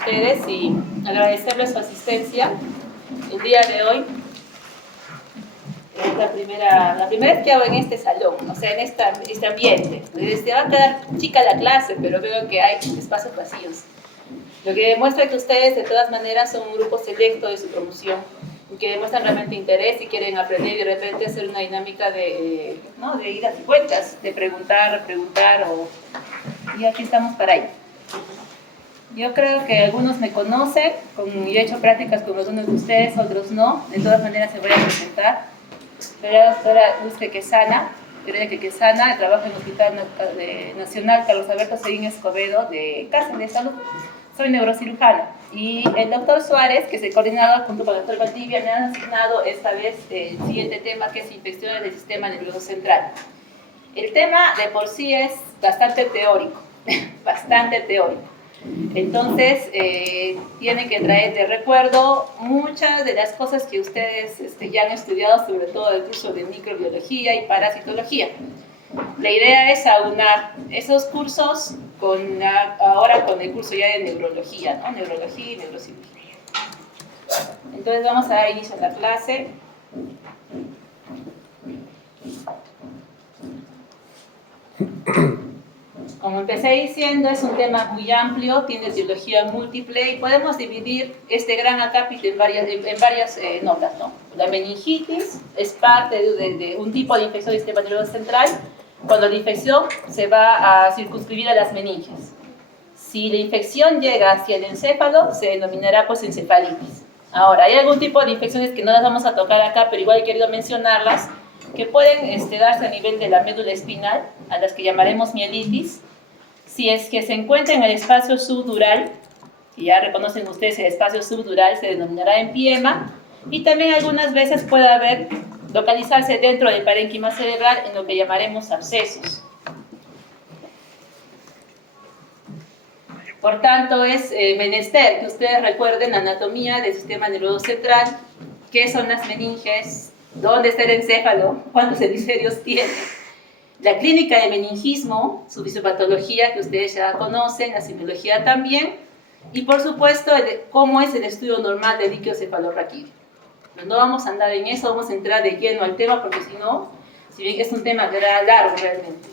ustedes y agradecerles su asistencia el día de hoy. Es la primera vez que hago en este salón, o sea, en este ambiente. Se va a quedar chica la clase, pero veo que hay espacios vacíos. Lo que demuestra que ustedes, de todas maneras, son un grupo selecto de su promoción, que demuestran realmente interés y quieren aprender y de repente hacer una dinámica de idas y vueltas, de preguntar, y aquí estamos para ello. Yo creo que algunos me conocen, yo he hecho prácticas con algunos de ustedes, otros no, de todas maneras se voy a presentar. Soy la doctora Luz Quequesana, trabajo en el Hospital Nacional Carlos Alberto Seguín Escobedo de Casa de Salud. Soy neurocirujana y el doctor Suárez, que se coordinaba junto con el doctor Valdivia, me han asignado esta vez el siguiente tema, que es infecciones del sistema nervioso central. El tema de por sí es bastante teórico, bastante teórico. Entonces, tienen que traer de recuerdo muchas de las cosas que ustedes ya han estudiado, sobre todo el curso de microbiología y parasitología. La idea es aunar esos cursos ahora con el curso ya de neurología, ¿no? Neurología y neurocirugía. Entonces vamos a dar inicio a la clase. Como empecé diciendo, es un tema muy amplio, tiene etiología múltiple y podemos dividir este gran acápite en varias notas, ¿no? La meningitis es parte de un tipo de infección del sistema nervioso central. Cuando la infección se va a circunscribir a las meninges. Si la infección llega hacia el encéfalo, se denominará pues encefalitis. Ahora, hay algún tipo de infecciones que no las vamos a tocar acá, pero igual he querido mencionarlas, que pueden darse a nivel de la médula espinal, a las que llamaremos mielitis. Si es que se encuentra en el espacio subdural, que ya reconocen ustedes el espacio subdural, se denominará empiema, y también algunas veces puede localizarse dentro del parénquima cerebral en lo que llamaremos abscesos. Por tanto, es menester que ustedes recuerden la anatomía del sistema nervioso central, qué son las meninges, dónde está el encéfalo, cuántos hemisferios tiene, la clínica de meningismo, su fisiopatología que ustedes ya conocen, la semiología también, y por supuesto cómo es el estudio normal del líquido cefalorraquídeo. No vamos a andar en eso, vamos a entrar de lleno al tema porque si no, si bien es un tema largo realmente.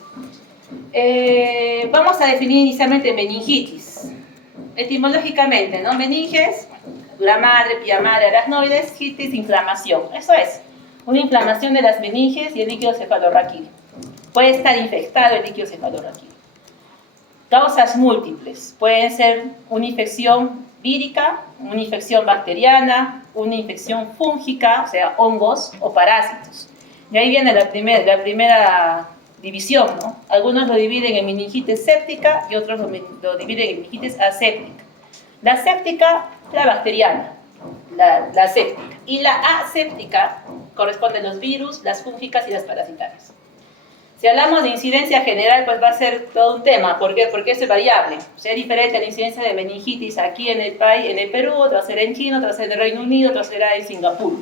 Vamos a definir inicialmente meningitis. Etimológicamente, ¿no? Meninges, dura madre, pía madre, aracnoides, gitis, inflamación. Eso es, una inflamación de las meninges y el líquido cefalorraquídeo. Puede estar infectado el líquido cefalorraquídeo. Causas múltiples, pueden ser una infección vírica, una infección bacteriana, una infección fúngica, o sea, hongos o parásitos. Y ahí viene la primera división, ¿no? Algunos lo dividen en meningitis séptica y otros lo dividen en meningitis aséptica. La séptica, la bacteriana, la séptica. Y la aséptica corresponden los virus, las fúngicas y las parasitarias. Si hablamos de incidencia general, pues va a ser todo un tema. ¿Por qué? Porque es variable. O sea, es diferente la incidencia de meningitis aquí en el Perú, otra será en China, otra será en el Reino Unido, otra será en Singapur.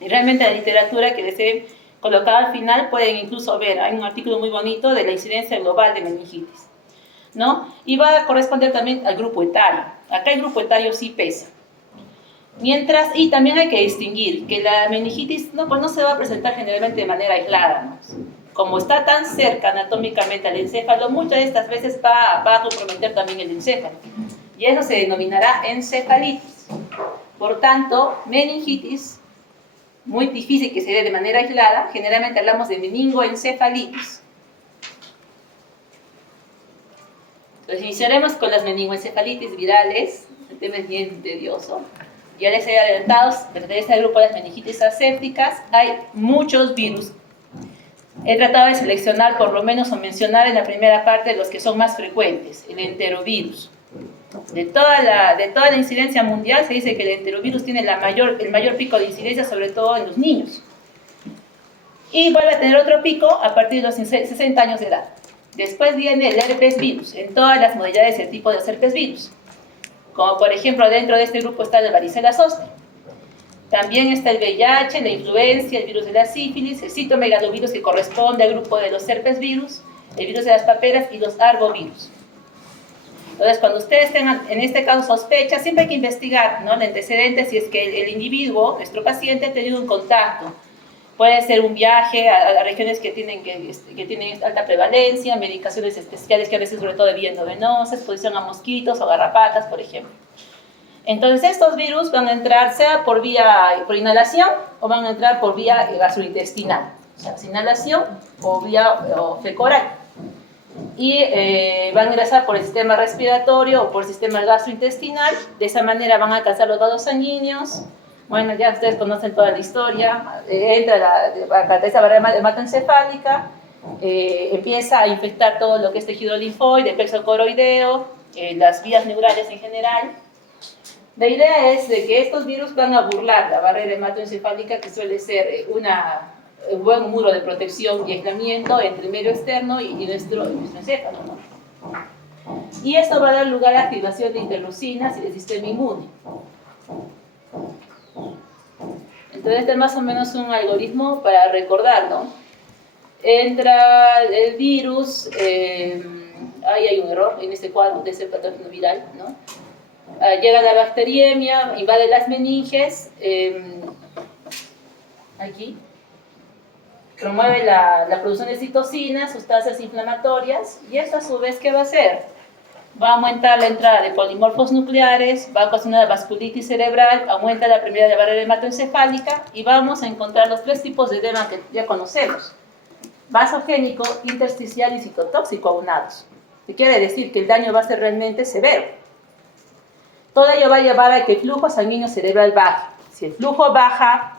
Y realmente la literatura que les he colocado al final pueden incluso ver, hay un artículo muy bonito de la incidencia global de meningitis, ¿no? Y va a corresponder también al grupo etario. Acá el grupo etario sí pesa. Y también hay que distinguir que la meningitis no se va a presentar generalmente de manera aislada, ¿no? Como está tan cerca anatómicamente al encéfalo, muchas de estas veces va a comprometer también el encéfalo. Y eso se denominará encefalitis. Por tanto, meningitis, muy difícil que se dé de manera aislada, generalmente hablamos de meningoencefalitis. Entonces iniciaremos con las meningoencefalitis virales, el tema es bien tedioso. Ya les he adelantado, pertenece al grupo de las meningitis asépticas, hay muchos virus. He tratado de seleccionar por lo menos o mencionar en la primera parte los que son más frecuentes, el enterovirus. De toda la incidencia mundial se dice que el enterovirus tiene el mayor pico de incidencia, sobre todo en los niños. Y vuelve a tener otro pico a partir de los 60 años de edad. Después viene el herpes virus, en todas las modalidades del tipo de los herpes virus. Como por ejemplo, dentro de este grupo está la varicela zoster. También está el VIH, la influencia, el virus de la sífilis, el citomegalovirus que corresponde al grupo de los herpes virus, el virus de las paperas y los arbovirus. Entonces, cuando ustedes tengan, en este caso, sospecha, siempre hay que investigar, ¿no?, el antecedente, si es que el individuo, nuestro paciente, ha tenido un contacto. Puede ser un viaje a regiones que tienen alta prevalencia, medicaciones especiales que a veces, sobre todo de vía endovenosa, exposición a mosquitos o garrapatas, por ejemplo. Entonces, estos virus van a entrar sea por inhalación o van a entrar por vía gastrointestinal, o sea, inhalación o vía fecal-oral. Y van a ingresar por el sistema respiratorio o por el sistema gastrointestinal. De esa manera van a alcanzar los vasos sanguíneos. Bueno, ya ustedes conocen toda la historia. Entra esa barrera hematoencefálica, empieza a infectar todo lo que es tejido linfoide, plexo coroideo, las vías neurales en general. La idea es de que estos virus van a burlar la barrera hematoencefálica, que suele ser un buen muro de protección y aislamiento entre el medio externo y nuestro encéfalo, ¿no? Y esto va a dar lugar a la activación de interleucinas y del sistema inmune. Entonces, este es más o menos un algoritmo para recordarlo. Entra el virus, ahí hay un error en este cuadro de ese patógeno viral, ¿no? Llega la bacteriemia, invade las meninges, aquí, promueve la producción de citocinas, sustancias inflamatorias, y esto a su vez, ¿qué va a hacer? Va a aumentar la entrada de polimorfos nucleares, va a ocasionar vasculitis cerebral, aumenta la permeabilidad de la barrera hematoencefálica, y vamos a encontrar los 3 tipos de edema que ya conocemos: vasogénico, intersticial y citotóxico aunados. ¿Qué quiere decir? Que el daño va a ser realmente severo. Todo ello va a llevar a que el flujo sanguíneo cerebral baje. Si el flujo baja,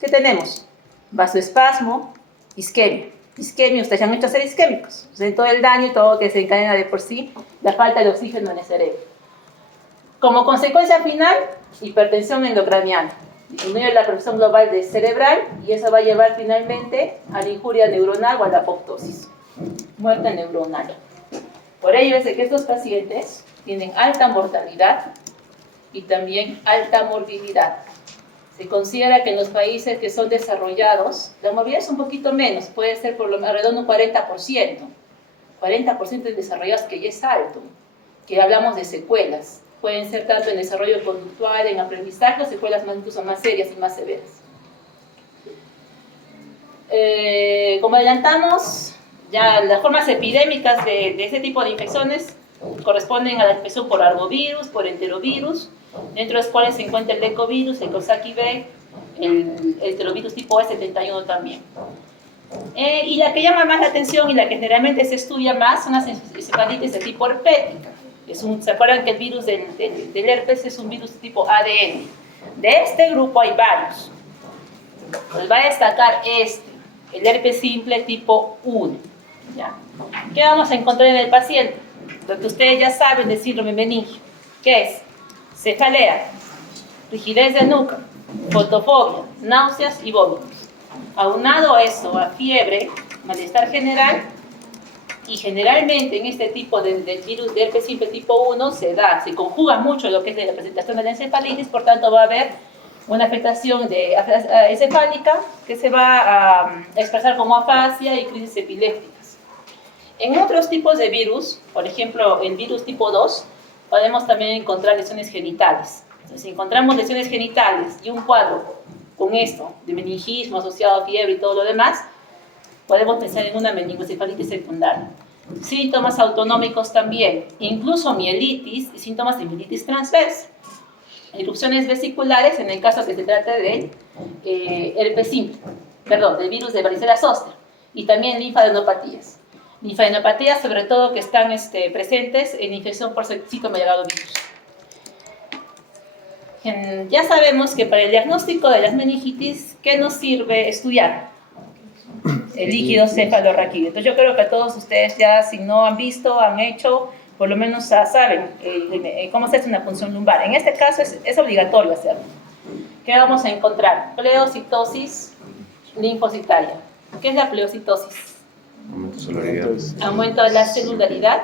¿qué tenemos? Vasoespasmo, isquemia. Isquemia, ustedes han hecho ser isquémicos. O sea, todo el daño y todo lo que se encadena de por sí, la falta de oxígeno en el cerebro. Como consecuencia final, hipertensión endocraniana. Disminuye la presión global del cerebral y eso va a llevar finalmente a la injuria neuronal o a la apoptosis. Muerte neuronal. Por ello es de que estos pacientes tienen alta mortalidad y también alta morbilidad. Se considera que en los países que son desarrollados, la morbilidad es un poquito menos, puede ser por lo menos alrededor de un 40%. 40% de desarrollados, que ya es alto, que hablamos de secuelas. Pueden ser tanto en desarrollo conductual, en aprendizaje, o secuelas incluso más serias y más severas. Como adelantamos, ya las formas epidémicas de este tipo de infecciones corresponden a la infección por arbovirus, por enterovirus, dentro de los cuales se encuentra el ecovirus, el Coxsackie B, el enterovirus tipo E71 también. Y la que llama más la atención y la que generalmente se estudia más son las encefalitis de tipo herpética. ¿Se acuerdan que el virus del herpes es un virus tipo ADN? De este grupo hay varios. Pues va a destacar el herpes simple tipo 1. ¿Ya? ¿Qué vamos a encontrar en el paciente? Lo que ustedes ya saben del síndrome meningio. ¿Qué es? Cefalea, rigidez de nuca, fotofobia, náuseas y vómitos. Aunado a eso, a fiebre, malestar general, y generalmente en este tipo de virus de herpes simple tipo 1 se conjuga mucho lo que es la presentación de la encefalitis, por tanto va a haber una afectación encefálica que se va a expresar como afasia y crisis epilépticas. En otros tipos de virus, por ejemplo, el virus tipo 2, podemos también encontrar lesiones genitales. Entonces, si encontramos lesiones genitales y un cuadro con esto, de meningismo asociado a fiebre y todo lo demás, podemos pensar en una meningoencefalitis secundaria. Síntomas autonómicos también, incluso mielitis y síntomas de mielitis transversa. Erupciones vesiculares en el caso que se trate de herpes simple, del virus de varicela zoster, y también linfadenopatías. Linfadenopatías sobre todo que están presentes en infección por citomegalovirus. Ya sabemos que para el diagnóstico de las meningitis, ¿qué nos sirve estudiar? El líquido cefalorraquídeo. Entonces yo creo que todos ustedes ya, si no han visto, han hecho, por lo menos saben cómo se hace una punción lumbar. En este caso es obligatorio hacerlo. ¿Qué vamos a encontrar? Pleocitosis linfocitaria. ¿Qué es la pleocitosis? Aumento de la celularidad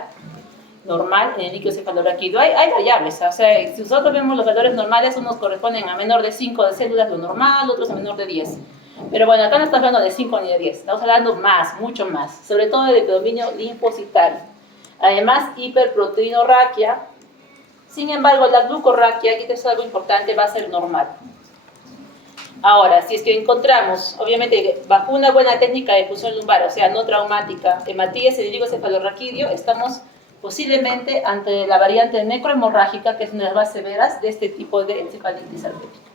normal en el líquido cefalorraquídeo. Hay variables, o sea, si nosotros vemos los valores normales, unos corresponden a menor de 5 de células lo normal, otros a menor de 10. Pero bueno, acá no estamos hablando de 5 ni de 10, estamos hablando más, mucho más, sobre todo de predominio linfocitario. Además, hiperproteinorraquia. Sin embargo, la glucorraquia, aquí es algo importante, va a ser normal. Ahora, si es que encontramos, obviamente, bajo una buena técnica de punción lumbar, o sea, no traumática, hematíase de oligocefalorraquídeo, estamos posiblemente ante la variante necrohemorrágica, que es una de las más severas de este tipo de encefalitis albética.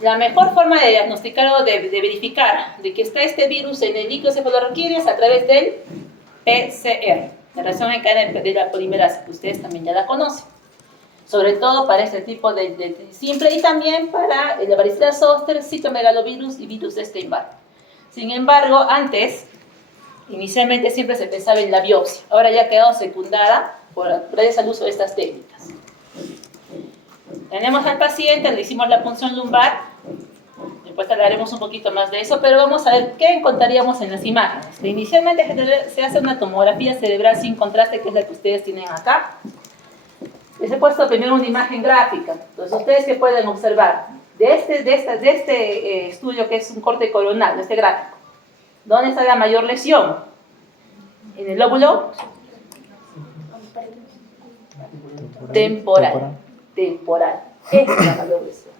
La mejor forma de diagnosticar o de verificar de que está este virus en el líquido cefalorraquídeo es a través del PCR, la reacción en cadena de la polimerasa, que ustedes también ya la conocen. Sobre todo para este tipo de simple y también para la varicela zoster, citomegalovirus y virus de Epstein-Barr. Sin embargo, antes, inicialmente siempre se pensaba en la biopsia. Ahora ya ha quedado secundada gracias al uso de estas técnicas. Tenemos al paciente, le hicimos la punción lumbar. Después hablaremos un poquito más de eso, pero vamos a ver qué encontraríamos en las imágenes. Inicialmente se hace una tomografía cerebral sin contraste, que es la que ustedes tienen acá. Les he puesto primero una imagen gráfica. Entonces, ustedes que pueden observar de este estudio, que es un corte coronal, de este gráfico, ¿dónde está la mayor lesión? En el lóbulo temporal. Esa es la mayor lesión.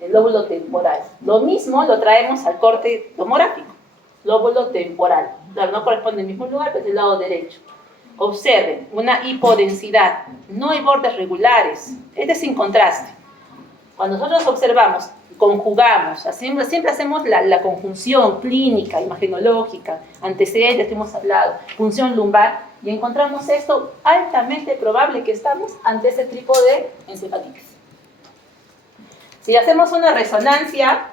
El lóbulo temporal. Lo mismo lo traemos al corte tomográfico. Lóbulo temporal. Claro, no corresponde al mismo lugar, pero es del lado derecho. Observen, una hipodensidad. No hay bordes regulares. Este es sin contraste. Cuando nosotros observamos, conjugamos, siempre hacemos la conjunción clínica, imagenológica, antecedentes que hemos hablado, punción lumbar, y encontramos esto altamente probable que estamos ante ese tipo de encefalitis. Si hacemos una resonancia,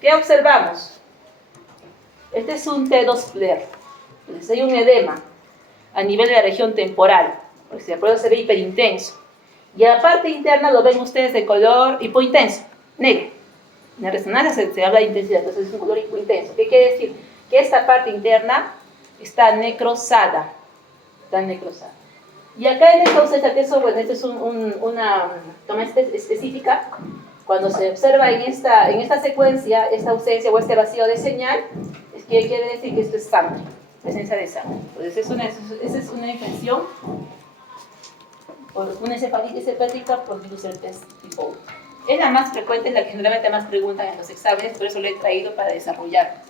¿qué observamos? Este es un T2 FLAIR. Entonces hay un edema a nivel de la región temporal, porque por eso se ve hiperintenso. Y a la parte interna lo ven ustedes de color hipointenso, negro. En la resonancia se habla de intensidad, entonces es un color hipointenso. ¿Qué quiere decir? Que esta parte interna está necrosada. Y acá en esta ausencia, que eso, bueno, esta es una toma específica. Cuando se observa en esta secuencia, esta ausencia o este vacío de señal, es que quiere decir que esto es sangre, presencia de sangre. Entonces, esa es una infección, por una encefalitis hepática por virus herpes tipo 1. Es la más frecuente, es la que generalmente más preguntan en los exámenes, por eso lo he traído para desarrollar.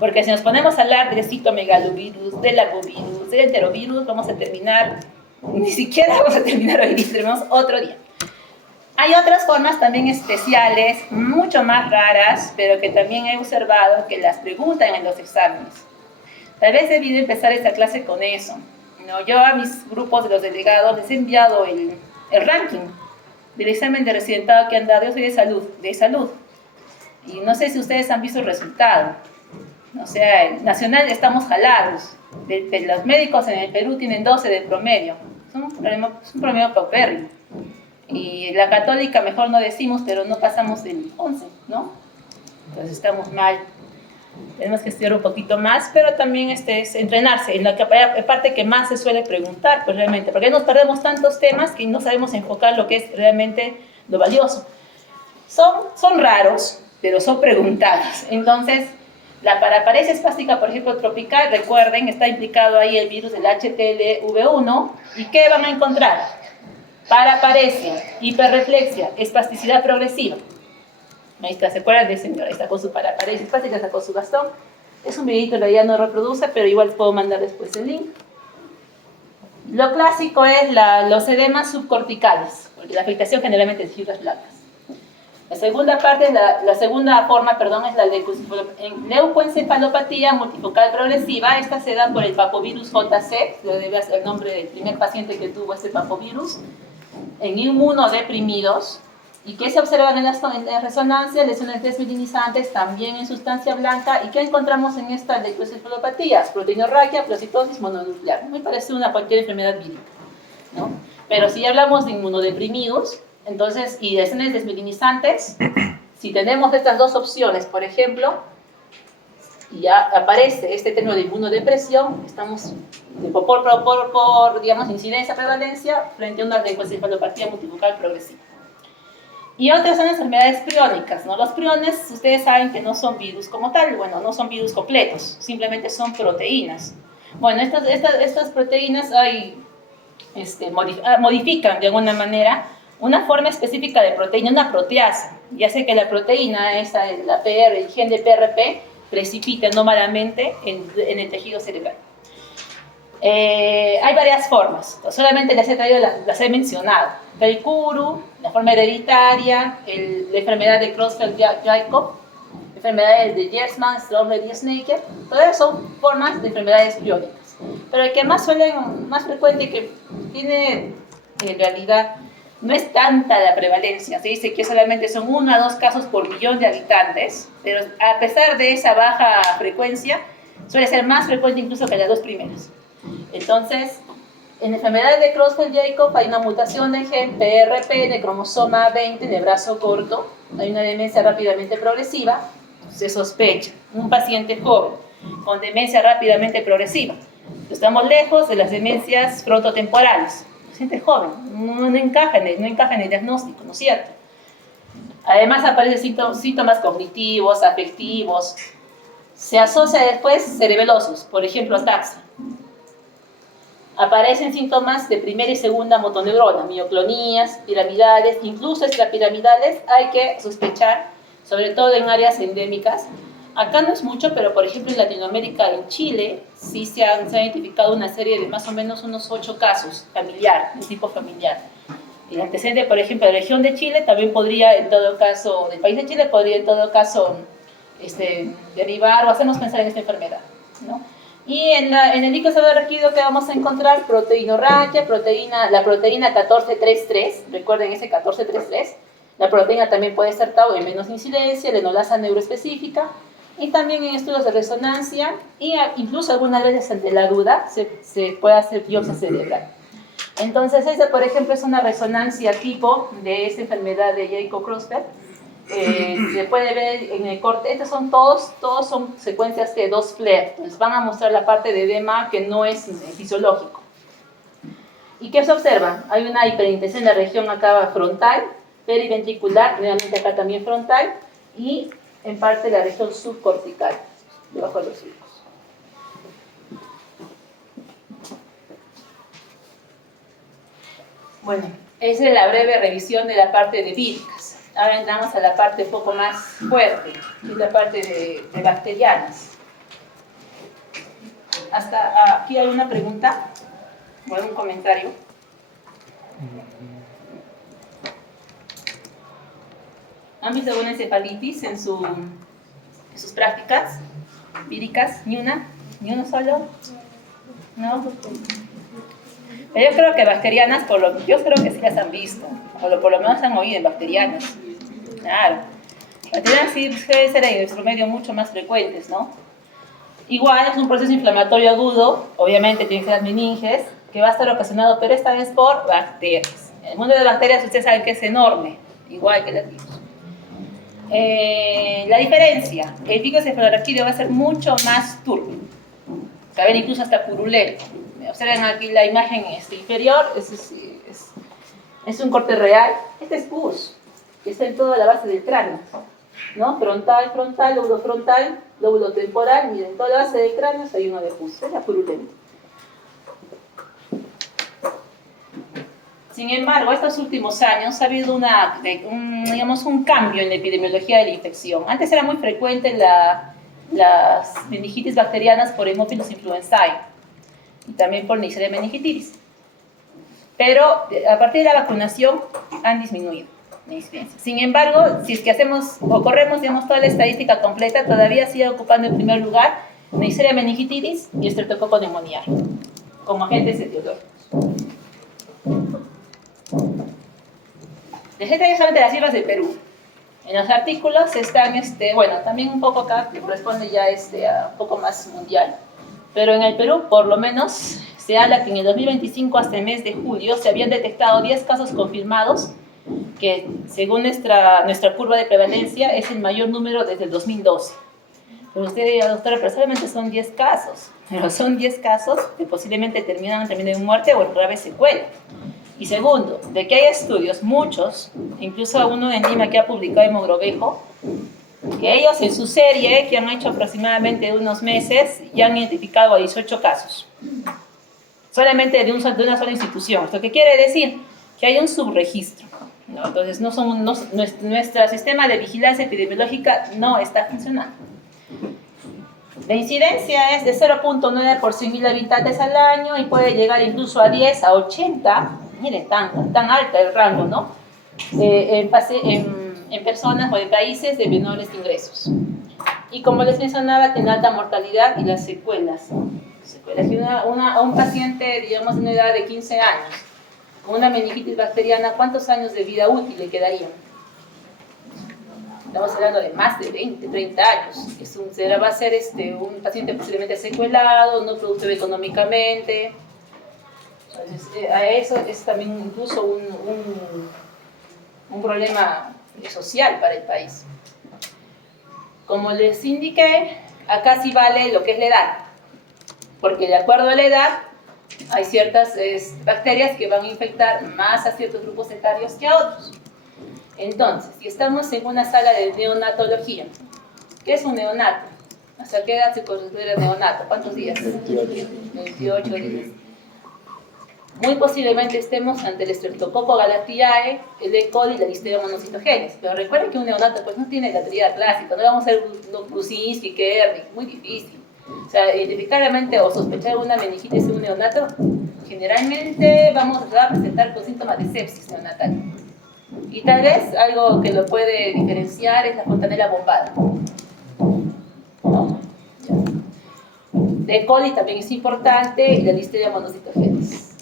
Porque si nos ponemos a hablar del citomegalovirus, del arbovirus, del enterovirus, vamos a terminar, ni siquiera vamos a terminar hoy, terminamos otro día. Hay otras formas también especiales, mucho más raras, pero que también he observado que las preguntan en los exámenes. Tal vez he debido empezar esta clase con eso. ¿No? Yo a mis grupos de los delegados les he enviado el ranking del examen de residentado que han dado. Yo soy de salud. Y no sé si ustedes han visto el resultado. O sea, en nacional estamos jalados. De los médicos en el Perú tienen 12 de promedio. Es un promedio paupérrimo. Y la católica, mejor no decimos, pero no pasamos del 11, ¿no? Entonces estamos mal. Tenemos que estudiar un poquito más, pero también es entrenarse en la parte que más se suele preguntar, pues realmente, porque nos perdemos tantos temas que no sabemos enfocar lo que es realmente lo valioso. Son raros, pero son preguntados. Entonces, la paraparesia espástica, por ejemplo, tropical, recuerden, está implicado ahí el virus del HTLV1. ¿Y qué van a encontrar? Paraparesia, hiperreflexia, espasticidad progresiva. Ahí está, ¿se acuerdan de ese señor? Ahí está con su paraparesia espástica, está con su bastón. Es un videito, en realidad no reproduce, pero igual puedo mandar después el link. Lo clásico es los edemas subcorticales, porque la afectación generalmente es fibras blancas. La segunda forma, es la leucoencefalopatía multifocal progresiva. Esta se da por el papovirus JC, le debe ser el nombre del primer paciente que tuvo este papovirus, en inmunodeprimidos. ¿Y qué se observan en la resonancia? Lesiones desmielinizantes, también en sustancia blanca. ¿Y qué encontramos en esta leucoencefalopatía? Proteinorraquia, pleocitosis mononuclear. Muy parecido a cualquier enfermedad vírica, ¿no? Pero si hablamos de inmunodeprimidos, entonces, y lesiones desmielinizantes, si tenemos estas dos opciones, por ejemplo, y ya aparece este término de inmunodepresión, estamos por digamos, incidencia, prevalencia, frente a una leucoencefalopatía multifocal progresiva. Y otras son enfermedades priónicas, ¿no? Los priones, ustedes saben que no son virus como tal, bueno, no son virus completos, simplemente son proteínas. Bueno, estas proteínas modifican de alguna manera una forma específica de proteína, una proteasa. Ya sé que la proteína, la PR, el gen de PRP, precipita anómalamente en el tejido cerebral. Hay varias formas, solamente les he traído, las he mencionado. El Kuru, la forma hereditaria, la enfermedad de Creutzfeldt-Jakob, enfermedades de Gerstmann, Strawberry-Snaker, todas son formas de enfermedades crónicas. Pero el que más frecuente y que tiene en realidad no es tanta la prevalencia, se dice que solamente son 1 a 2 casos por millón de habitantes, pero a pesar de esa baja frecuencia, suele ser más frecuente incluso que las 2 primeras. Entonces, en enfermedades de Creutzfeldt-Jakob hay una mutación del gen PRP de cromosoma 20 en el brazo corto, hay una demencia rápidamente progresiva, se sospecha, un paciente joven con demencia rápidamente progresiva. Estamos lejos de las demencias frontotemporales. Paciente joven, no encaja en el diagnóstico, ¿no es cierto? Además aparecen síntomas cognitivos, afectivos. Se asocia después cerebelosos, por ejemplo, ataxia. Aparecen síntomas de primera y segunda motoneurona, mioclonías, piramidales, incluso extrapiramidales, hay que sospechar, sobre todo en áreas endémicas. Acá no es mucho, pero por ejemplo en Latinoamérica, en Chile, sí se ha identificado una serie de más o menos unos 8 casos de tipo familiar. El antecedente, por ejemplo, de la región de Chile también podría, en todo caso, del país de Chile, podría en todo caso derivar o hacernos pensar en esta enfermedad, ¿no? Y en el líquido celular líquido que vamos a encontrar proteinorragia, la proteína 1433, recuerden ese 1433, la proteína también puede ser tau en menos incidencia, la enolasa neuroespecífica, y también en estudios de resonancia, e incluso algunas veces ante la duda se puede hacer biopsia cerebral. Entonces esa, por ejemplo, es una resonancia tipo de esta enfermedad de Jakob-Creutzfeldt. Se puede ver en el corte, estos son todos son secuencias de 2 FLAIR, les van a mostrar la parte de edema que no es fisiológico. ¿Y qué se observa? Hay una hiperintensión en la región acá frontal, periventricular, realmente acá también frontal, y en parte la región subcortical, debajo de los surcos. Bueno, esa es la breve revisión de la parte de víricas. Ahora entramos a la parte un poco más fuerte, que es la parte de bacterianas. ¿Hasta aquí hay una pregunta o algún comentario? ¿Han visto alguna encefalitis en sus prácticas víricas? ¿Ni una? ¿Ni uno solo? ¿No? Yo creo que bacterianas, yo creo que sí las han visto, o por lo menos han oído en bacterianas. Claro. Bacterianas sí deben ser en nuestro medio mucho más frecuentes, ¿no? Igual es un proceso inflamatorio agudo, obviamente tiene que ser las meninges, que va a estar ocasionado, pero esta vez por bacterias. El mundo de bacterias ustedes saben que es enorme, igual que las virus. La diferencia, el pico cefalorraquídeo va a ser mucho más turbio, va a haber incluso hasta purulento. Observen aquí la imagen inferior, es un corte real. Este es pus, que está en toda la base del cráneo, ¿no? Frontal, lóbulo temporal, miren, toda la base del cráneo hay uno de pus, es la purulenta. Sin embargo, estos últimos años ha habido un cambio en la epidemiología de la infección. Antes era muy frecuente las meningitis bacterianas por Haemophilus influenzae y también por Neisseria meningitidis. Pero a partir de la vacunación han disminuido la incidencia. Sin embargo, si es que corremos toda la estadística completa, todavía sigue ocupando en primer lugar Neisseria meningitidis y Streptococcus pneumoniae como agentes etiológicos. Les he traído solamente las cifras de Perú. En los artículos están, también un poco acá, que corresponde ya a un poco más mundial. Pero en el Perú, por lo menos, se habla que en el 2025, hasta el mes de julio, se habían detectado 10 casos confirmados, que según nuestra curva de prevalencia es el mayor número desde el 2012. Pero usted dirá, doctora, pero solamente son 10 casos. Pero son 10 casos que posiblemente terminan en muerte o en grave secuela. Y segundo, de que hay estudios, muchos, incluso uno en Lima que ha publicado Hemogrovejo, que ellos en su serie, que han hecho aproximadamente unos meses, ya han identificado a 18 casos. Solamente de una sola institución. ¿Esto qué quiere decir? Que hay un subregistro, ¿no? Entonces, nuestro sistema de vigilancia epidemiológica no está funcionando. La incidencia es de 0.9 por 100.000 habitantes al año y puede llegar incluso a 10, a 80. Miren, tan alta el rango, ¿no? En personas o en países de menores ingresos. Y como les mencionaba, tiene alta mortalidad y las secuelas. A un paciente, digamos, de una edad de 15 años, con una meningitis bacteriana, ¿cuántos años de vida útil le quedarían? Estamos hablando de más de 20, 30 años. Va a ser un paciente posiblemente secuelado, no productivo económicamente. Entonces, a eso es también incluso un problema social para el país. Como les indiqué, acá sí vale lo que es la edad, porque de acuerdo a la edad hay ciertas bacterias que van a infectar más a ciertos grupos etarios que a otros. Entonces, si estamos en una sala de neonatología, ¿qué es un neonato? ¿Hasta qué edad se considera neonato? ¿Cuántos días? 28 días. Muy posiblemente estemos ante el Streptococcus galattiae, el E. coli y la Listeria monocytogenes. Pero recuerden que un neonato pues, no tiene la teoría clásica, no vamos a hacer Brusinski, Kerry, muy difícil. O sea, identificar realmente o sospechar una meningitis en un neonato, generalmente vamos a presentar con síntomas de sepsis neonatal. Y tal vez algo que lo puede diferenciar es la fontanela bombada. De coli también es importante y la Listeria monocytogenes.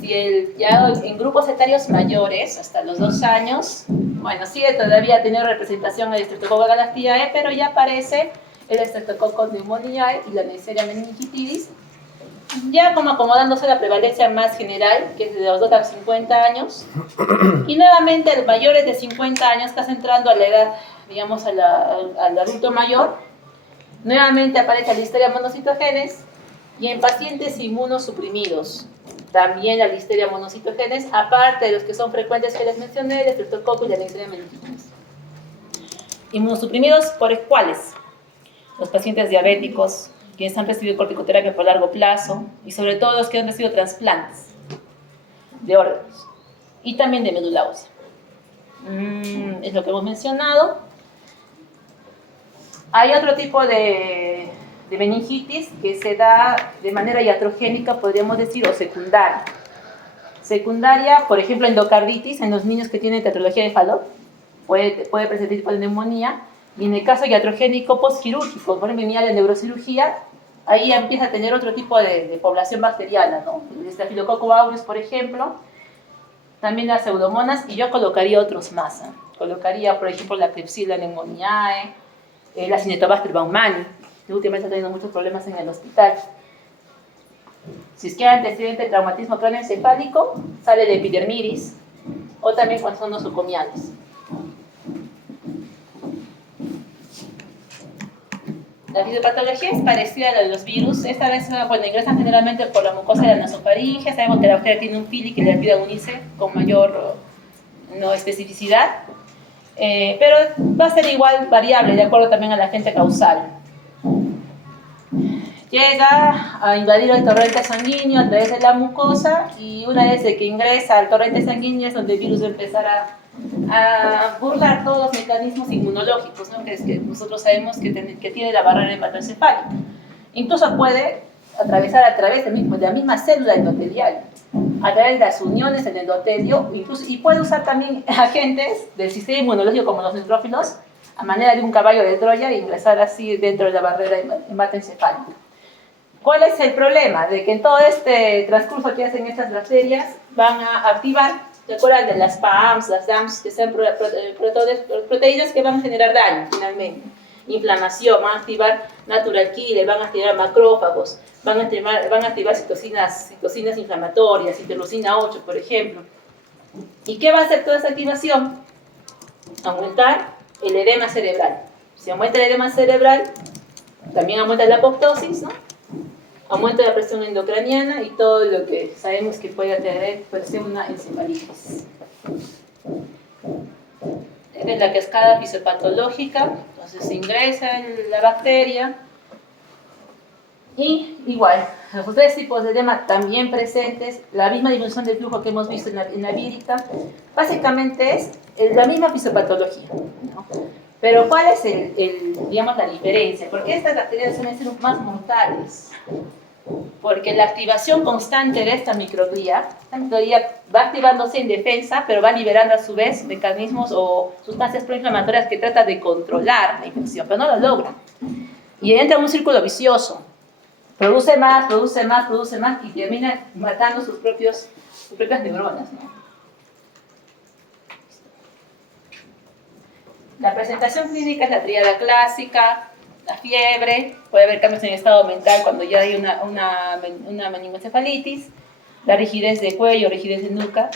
Si ya en grupos etarios mayores, hasta los 2 años, bueno, sigue todavía teniendo representación el Streptococcus galattiae, pero ya aparece el Streptococcus pneumoniae y la Neisseria meningitidis, ya como acomodándose la prevalencia más general, que es de los 2 a 50 años, y nuevamente los mayores de 50 años, estás entrando a la edad, digamos, al adulto mayor, nuevamente aparece la Listeria monocytogenes, y en pacientes inmunosuprimidos, también la Listeria monocytogenes, aparte de los que son frecuentes que les mencioné, el Streptococcus y la Neisseria meningitidis. Inmunosuprimidos, ¿por cuáles? Los pacientes diabéticos, quienes han recibido corticoterapia por largo plazo, y sobre todo los que han recibido trasplantes de órganos, y también de médula ósea. Es lo que hemos mencionado. Hay otro tipo de meningitis que se da de manera iatrogénica, podríamos decir, o secundaria. Secundaria, por ejemplo, endocarditis en los niños que tienen tetralogía de Fallot, puede presentar tipo de neumonía, y en el caso iatrogénico postquirúrgico, por ejemplo, en la neurocirugía, ahí empieza a tener otro tipo de población bacteriana, ¿no? El Staphylococcus aureus, por ejemplo, también las pseudomonas, y yo colocaría otros más, ¿eh? Colocaría, por ejemplo, la Klebsiella pneumoniae, la Cinetobacter baumannii, que últimamente está teniendo muchos problemas en el hospital. Si es que hay antecedente de traumatismo craneoencefálico, sale el epidermidis, o también cuando son nosocomiales. La fisiopatología es parecida a la de los virus. Esta vez, bueno, ingresan generalmente por la mucosa de la nasofaringe. Sabemos que la bacteria tiene un pili que le ayuda a unirse con mayor especificidad. Pero va a ser igual variable, de acuerdo también al agente causal. Llega a invadir el torrente sanguíneo a través de la mucosa, y una vez que ingresa al torrente sanguíneo es donde el virus va a empezar a burlar todos los mecanismos inmunológicos, ¿no? Que nosotros sabemos que tiene la barrera hematoencefálica. Incluso puede atravesar a través de la misma célula endotelial, a través de las uniones en el endotelio, incluso, y puede usar también agentes del sistema inmunológico como los neutrófilos, a manera de un caballo de Troya, e ingresar así dentro de la barrera hematoencefálica. ¿Cuál es el problema? De que en todo este transcurso que hacen estas bacterias van a activar, ¿se acuerdan de las PAMs, las DAMs, que son proteínas que van a generar daño finalmente? Inflamación, van a activar natural killer, van a activar macrófagos, van a activar citocinas inflamatorias, interleucina 8, por ejemplo. ¿Y qué va a hacer toda esa activación? Aumentar el edema cerebral. Si aumenta el edema cerebral, también aumenta la apoptosis, ¿no? Aumento de la presión endocraniana y todo lo que sabemos que puede ser una encefalitis. Esta es la cascada fisiopatológica, entonces se ingresa la bacteria y igual, los tres tipos de edema también presentes, la misma disminución del flujo que hemos visto en la vírica, básicamente es la misma fisiopatología, ¿no? Pero ¿cuál es digamos, la diferencia? ¿Por qué estas bacterias suelen ser más mortales? Porque la activación constante de esta microglía va activándose en defensa, pero va liberando a su vez mecanismos o sustancias proinflamatorias que tratan de controlar la infección, pero no lo logran. Y entra en un círculo vicioso. Produce más, produce más, produce más y termina matando sus propias neuronas, ¿no? La presentación clínica es la tríada clásica, la fiebre, puede haber cambios en el estado mental cuando ya hay una meningoencefalitis, la rigidez de cuello, rigidez de nuca.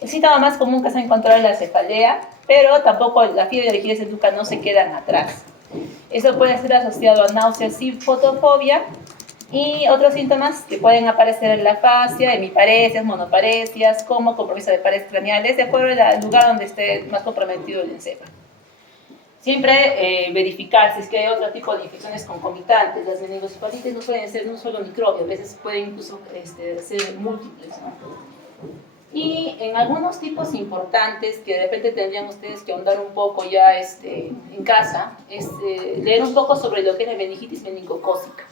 El síntoma más común que se ha encontrado es la cefalea, pero tampoco la fiebre y la rigidez de nuca no se quedan atrás. Eso puede ser asociado a náuseas y fotofobia, y otros síntomas que pueden aparecer en la fascia, hemiparesias, monoparesias, como compromiso de paredes craneales, de acuerdo al lugar donde esté más comprometido el encéfalo. Siempre verificar si es que hay otro tipo de infecciones concomitantes. Las meningoencefalitis no pueden ser de un solo microbio, a veces pueden incluso ser múltiples, ¿no? Y en algunos tipos importantes que de repente tendrían ustedes que ahondar un poco ya en casa, es leer un poco sobre lo que es la meningitis meningocócica.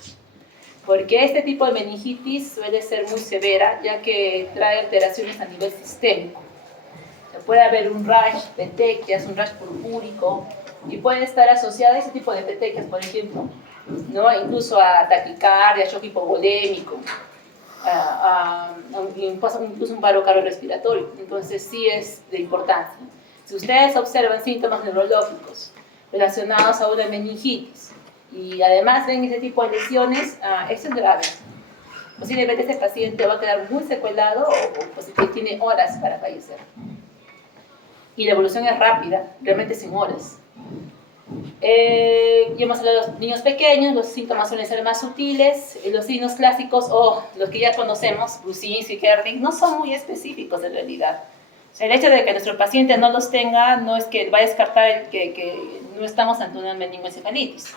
Porque este tipo de meningitis suele ser muy severa, ya que trae alteraciones a nivel sistémico. O sea, puede haber un rash, petequias, un rash purpúrico, y puede estar asociada a ese tipo de petequias, por ejemplo, ¿no? Incluso a taquicardia, shock hipovolémico, incluso un paro cardiorrespiratorio. Entonces sí es de importancia. Si ustedes observan síntomas neurológicos relacionados a una meningitis y además ven ese tipo de lesiones, eso es grave. Posiblemente este paciente va a quedar muy secuelado o posiblemente tiene horas para fallecer. Y la evolución es rápida, realmente sin horas. Ya hemos hablado de los niños pequeños, los síntomas suelen ser más sutiles, los signos clásicos o los que ya conocemos, Brusinski, Kerning, no son muy específicos en realidad. O sea, el hecho de que nuestro paciente no los tenga no es que va a descartar que no estamos ante una meningoencefalitis.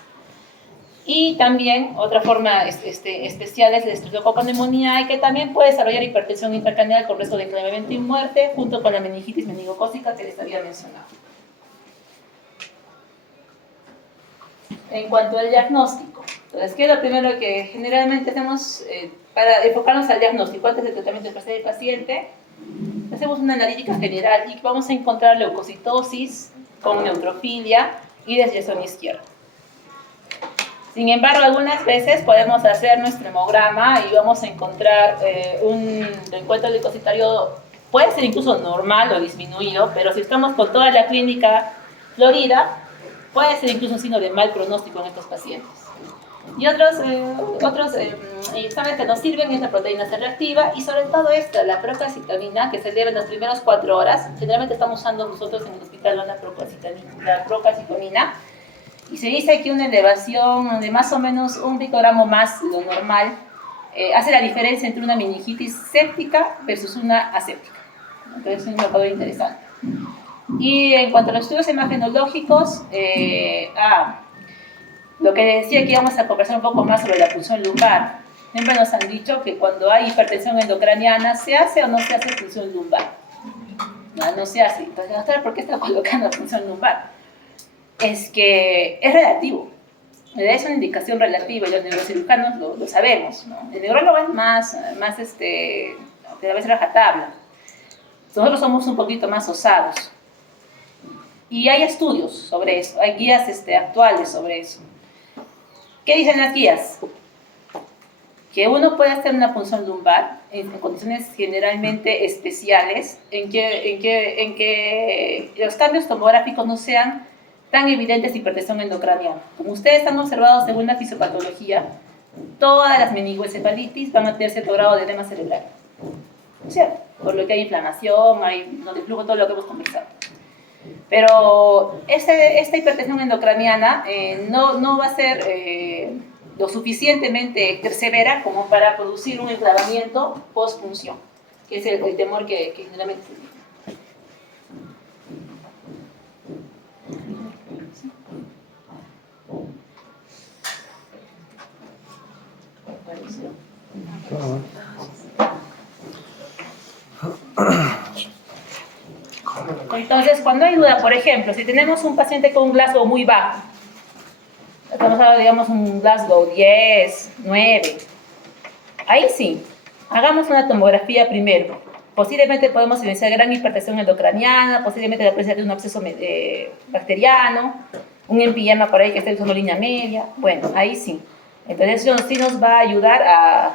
Y también otra forma especial es el estreptococcus pneumoniae, que también puede desarrollar hipertensión intracraneal con riesgo de enclavamiento y muerte, junto con la meningitis meningocócica que les había mencionado. En cuanto al diagnóstico, entonces, ¿qué es lo primero que generalmente hacemos para enfocarnos al diagnóstico antes del tratamiento del paciente? Hacemos una analítica general y vamos a encontrar leucocitosis con neutrofilia y desviación izquierda. Sin embargo, algunas veces podemos hacer nuestro hemograma y vamos a encontrar un encuentro leucocitario, puede ser incluso normal o disminuido, pero si estamos con toda la clínica florida, puede ser incluso un signo de mal pronóstico en estos pacientes. Y otros exámenes que nos sirven es la proteína C reactiva y sobre todo esta, la procalcitonina, que se eleva en las primeras 4 horas. Generalmente estamos usando nosotros en el hospital la procalcitonina. Y se dice que una elevación de más o menos 1 picogramo más lo normal hace la diferencia entre una meningitis séptica versus una aséptica. Entonces es un marcador interesante. Y en cuanto a los estudios imagenológicos, lo que decía que íbamos a conversar un poco más sobre la punción lumbar. Siempre nos han dicho que cuando hay hipertensión endocraniana, ¿se hace o no se hace punción lumbar? No se hace. Entonces, doctor, ¿por qué está colocando punción lumbar? Es que es relativo. Es una indicación relativa y los neurocirujanos lo sabemos, ¿no? El neurólogo es más de a veces rajatabla. Nosotros somos un poquito más osados. Y hay estudios sobre eso, hay guías actuales sobre eso. ¿Qué dicen las guías? Que uno puede hacer una punción lumbar en condiciones generalmente especiales, en que los cambios tomográficos no sean tan evidentes de hipertensión endocraniana. Como ustedes han observado según la fisiopatología, todas las meningoencefalitis van a tener cierto grado de edema cerebral. ¿Cierto? Por lo que hay inflamación, hay no de flujo, todo lo que hemos conversado. Pero esta hipertensión endocraniana no va a ser lo suficientemente severa como para producir un enclavamiento post-punción, que es el temor que generalmente se tiene. Entonces, cuando hay duda, por ejemplo, si tenemos un paciente con un Glasgow muy bajo, estamos hablando, digamos, un Glasgow 10, 9, ahí sí, hagamos una tomografía primero. Posiblemente podemos evidenciar gran hipertensión endocraniana, posiblemente la presencia de un absceso bacteriano, un empiyema por ahí que esté usando línea media. Bueno, ahí sí. Entonces, eso sí nos va a ayudar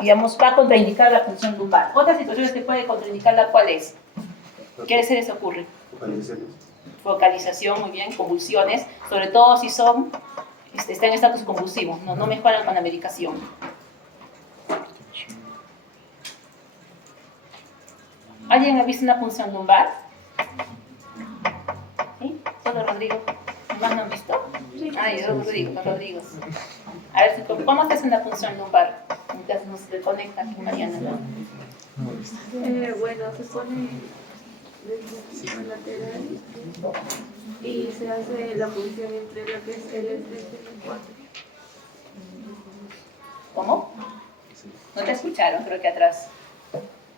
digamos, va a contraindicar la punción lumbar. Otras situaciones que puede contraindicarla, ¿cuál es? ¿Qué se les ocurre? Focalización, muy bien, convulsiones, sobre todo si están en estatus convulsivo, no mejoran con la medicación. ¿Alguien ha visto una punción lumbar? ¿Sí? ¿Solo Rodrigo? ¿Más no han visto? Sí. Ay, Rodrigo. A ver, ¿cómo se hace una punción lumbar? Mientras nos reconecta aquí Mariana, ¿no? Bueno, se pone el lateral y se hace la punción entre lo que es el L3 y el 4. ¿Cómo? No te escucharon, creo que atrás.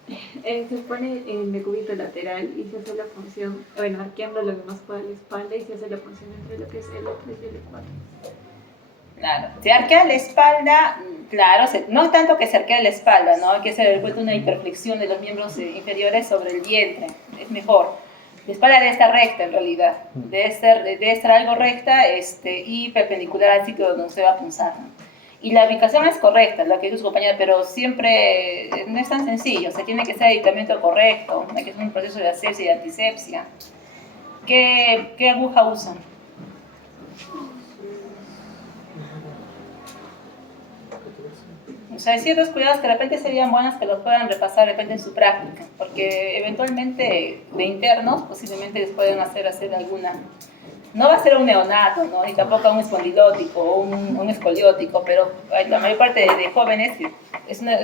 Se pone en el cubito lateral y se hace la punción, bueno, arqueando lo que más pueda la espalda y se hace la punción entre lo que es el L3 y el L4. Claro, se arquea la espalda, claro, no tanto que se arquea la espalda, ¿no? Que se vuelve una hiperflexión de los miembros inferiores sobre el vientre, es mejor. La espalda debe estar recta en realidad, debe estar algo recta y perpendicular al sitio donde se va a punzar, ¿no? Y la ubicación es correcta, lo que dice su compañera, pero siempre no es tan sencillo, se tiene que hacer el aislamiento correcto, hay que hacer un proceso de asepsia y de antisepsia. ¿Qué aguja usan? O sea, hay ciertos cuidados que de repente serían buenos que los puedan repasar de repente en su práctica, porque eventualmente de internos posiblemente les pueden hacer alguna. No va a ser un neonato, ¿no? Ni tampoco un espondilótico o un escoliótico, pero la mayor parte de jóvenes es una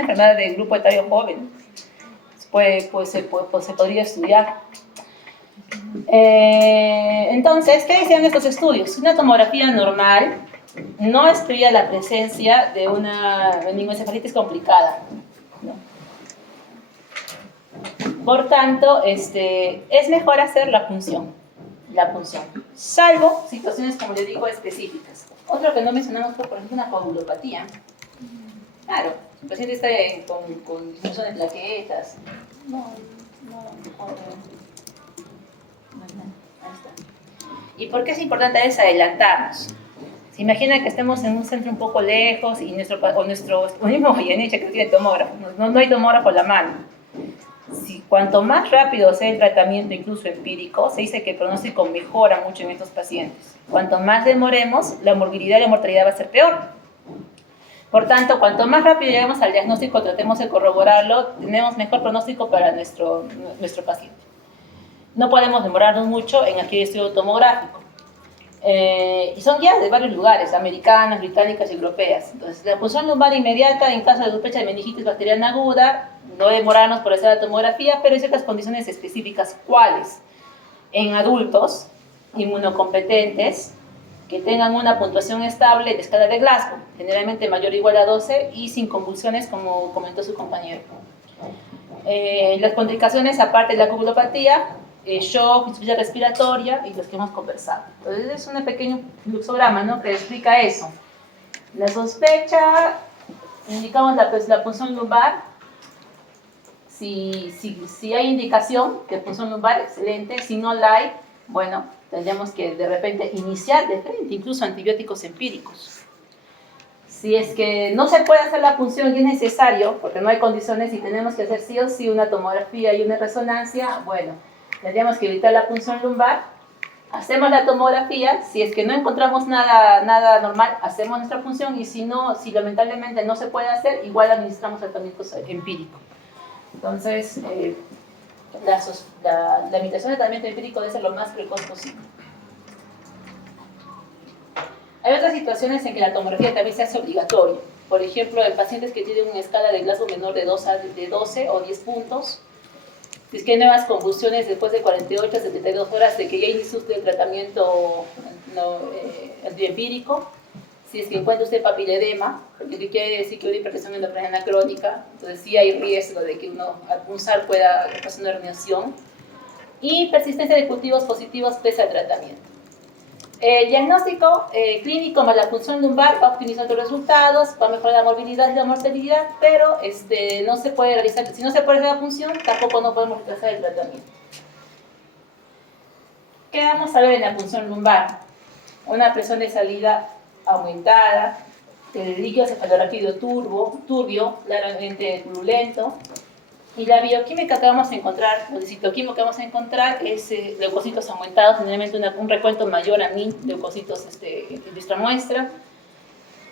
enfermedad del grupo etario joven. Pues se podría estudiar. Entonces, ¿qué decían estos estudios? Una tomografía normal no estudia la presencia de una meningoencefalitis complicada, ¿no? Por tanto, es mejor hacer la punción, salvo situaciones, como le digo, específicas. Otro que no mencionamos fue, por ejemplo, una coagulopatía. Claro, el paciente está con disminución de plaquetas. Ahí está. ¿Y por qué es importante a veces adelantarnos? Se imagina que estemos en un centro un poco lejos y nuestro mismo Goyeneche que tiene tomógrafo, no hay tomógrafo a la mano. Cuanto más rápido sea el tratamiento, incluso empírico, se dice que el pronóstico mejora mucho en estos pacientes. Cuanto más demoremos, la morbilidad y la mortalidad va a ser peor. Por tanto, cuanto más rápido lleguemos al diagnóstico, tratemos de corroborarlo, tenemos mejor pronóstico para nuestro paciente. No podemos demorarnos mucho en aquel estudio tomográfico. Y son guías de varios lugares, americanas, británicas y europeas. Entonces, la punción lumbar inmediata en caso de sospecha de meningitis bacteriana aguda, no demorarnos por hacer la tomografía, pero hay ciertas condiciones específicas. ¿Cuáles? En adultos inmunocompetentes que tengan una puntuación estable de escala de Glasgow, generalmente mayor o igual a 12 y sin convulsiones, como comentó su compañero. Las contraindicaciones, aparte de la coagulopatía, shock, insuficiencia respiratoria y los que hemos conversado. Entonces es un pequeño fluxograma, ¿no?, que explica eso. La sospecha, indicamos la punción lumbar. Si hay indicación de punción lumbar, excelente. Si no la hay, bueno, tendríamos que de repente iniciar de frente, incluso antibióticos empíricos. Si es que no se puede hacer la punción y es necesario, porque no hay condiciones y tenemos que hacer sí o sí una tomografía y una resonancia, bueno, tendríamos que evitar la punción lumbar, hacemos la tomografía, si es que no encontramos nada normal, hacemos nuestra punción y si lamentablemente no se puede hacer, igual administramos tratamientos empíricos. Entonces, la imitación de tratamiento empírico debe ser lo más precoz posible. Hay otras situaciones en que la tomografía también se hace obligatoria. Por ejemplo, en pacientes que tienen una escala de Glasgow menor de 12 o 10 puntos, si es que hay nuevas convulsiones después de 48 a 72 horas de que ya inició usted el tratamiento antiempírico, si es que encuentra usted papiledema, porque quiere decir que una hipertensión endocrinal crónica, entonces sí hay riesgo de que uno al punzar pueda pasar una herniación. y persistencia de cultivos positivos pese al tratamiento. El diagnóstico clínico más la punción lumbar va a optimizar los resultados, va a mejorar la movilidad y la mortalidad, pero no se puede realizar, si no se puede hacer la punción, tampoco no podemos retrasar el tratamiento. ¿Qué vamos a ver en la punción lumbar? Una presión de salida aumentada, el líquido cefalorraquídeo turbio, claramente purulento, y la bioquímica que vamos a encontrar, o el citoquímico que vamos a encontrar es leucocitos aumentados, generalmente un recuento mayor a 1000 leucocitos en nuestra muestra,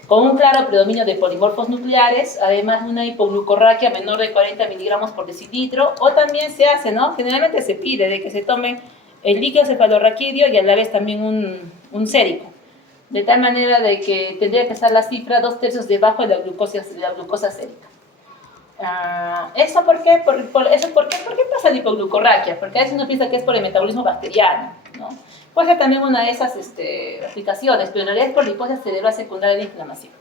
con un claro predominio de polimorfos nucleares, además de una hipoglucorraquia menor de 40 miligramos por decilitro, o también se hace, ¿no? Generalmente se pide de que se tome el líquido cefalorraquídeo y a la vez también un sérico, de tal manera de que tendría que estar la cifra 2/3 debajo de la glucosa sérica. ¿Eso por qué? ¿Por qué pasa la hipoglucorraquia? Porque a veces uno piensa que es por el metabolismo bacteriano, ¿no? Puede ser también una de esas aplicaciones, pero en realidad es por liposia cerebral secundaria de inflamación.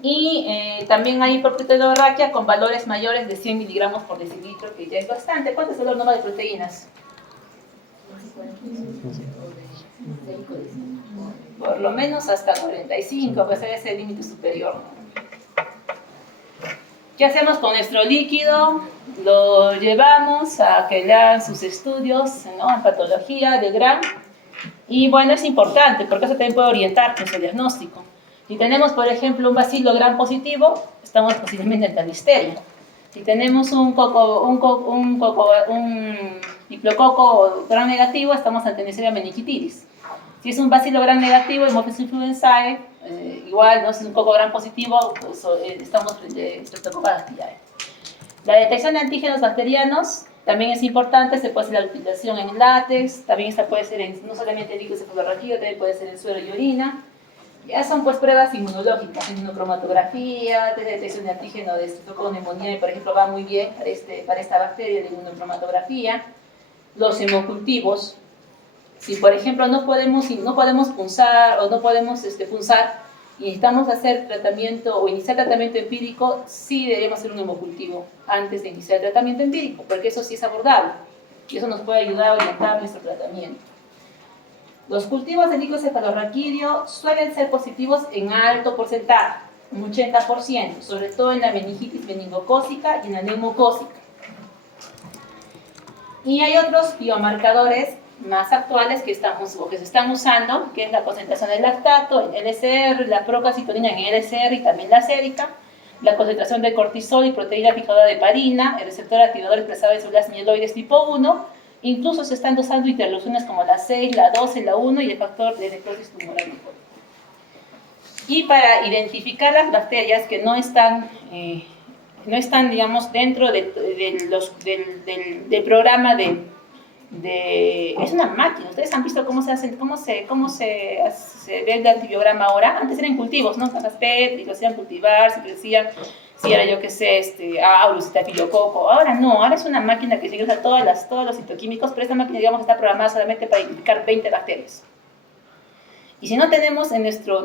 Y también hay hiperproteinorraquia con valores mayores de 100 miligramos por decilitro, que ya es bastante. ¿Cuánto es el valor normal de proteínas? Por lo menos hasta 45, pues ese es el límite superior, ¿no? ¿Qué hacemos con nuestro líquido? Lo llevamos a que le hagan sus estudios, ¿no?, en patología de Gram. Y bueno, es importante porque eso también puede orientar nuestro diagnóstico. Si tenemos, por ejemplo, un bacilo Gram positivo, estamos posiblemente en talisteria. Si tenemos un diplococo Gram negativo, estamos ante Neisseria meningitis. Si es un bacilo Gram negativo, Haemophilus influenzae, igual, ¿no? Si es un coco Gram positivo, pues, estamos frente a Streptococcus pyogenes. La detección de antígenos bacterianos también es importante, se puede hacer la utilización en látex, también esta puede ser no solamente en líquido cefalorraquídeo, también puede ser en suero y orina. Ya son pues pruebas inmunológicas, inmunocromatografía, test de detección de antígeno de Streptococcus pneumoniae, por ejemplo, va muy bien para esta bacteria de inmunocromatografía. Los hemocultivos, si por ejemplo no podemos punzar o no podemos punzar y necesitamos hacer tratamiento o iniciar tratamiento empírico, sí deberíamos hacer un hemocultivo antes de iniciar el tratamiento empírico, porque eso sí es abordable y eso nos puede ayudar a orientar nuestro tratamiento. Los cultivos de líquido cefalorraquídeo suelen ser positivos en alto porcentaje, un 80%, sobre todo en la meningitis meningocócica y en la neumocócica. Y hay otros biomarcadores más actuales que se están usando, que es la concentración de lactato, el LCR, la procalcitonina en el LCR y también la sérica, la concentración de cortisol y proteína fijadora de heparina, el receptor activador expresado de células mieloides tipo 1, incluso se están usando interleucinas como la 6, la 12, la 1 y el factor de necrosis tumoral. Y para identificar las bacterias que no están digamos, dentro del programa es una máquina. Ustedes han visto cómo se ve el antibiograma ahora. Antes eran cultivos, ¿no? Cajas PET, y lo hacían cultivar, se decía si era, yo qué sé, Aulus, Staphylococcus. Ahora no, ahora es una máquina que se ingresa todos los citoquímicos, pero esta máquina, digamos, está programada solamente para identificar 20 bacterias. Y si no tenemos en nuestro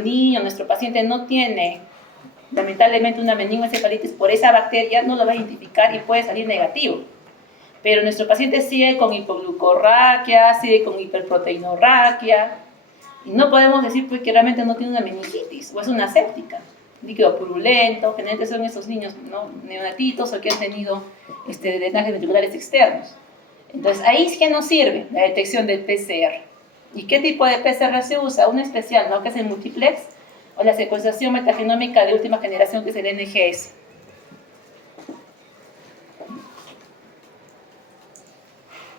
niño, nuestro paciente no tiene lamentablemente una meningoencefalitis por esa bacteria, no lo va a identificar y puede salir negativo. Pero nuestro paciente sigue con hipoglucorraquia, sigue con hiperproteinorraquia, y no podemos decir pues, que realmente no tiene una meningitis o es una séptica. Líquido purulento, generalmente son esos niños, ¿no?, neonatitos o que han tenido drenajes ventriculares externos. Entonces ahí sí que nos sirve la detección del PCR. ¿Y qué tipo de PCR se usa? Uno especial, ¿no?, que es el multiplex, o la secuenciación metagenómica de última generación, que es el NGS.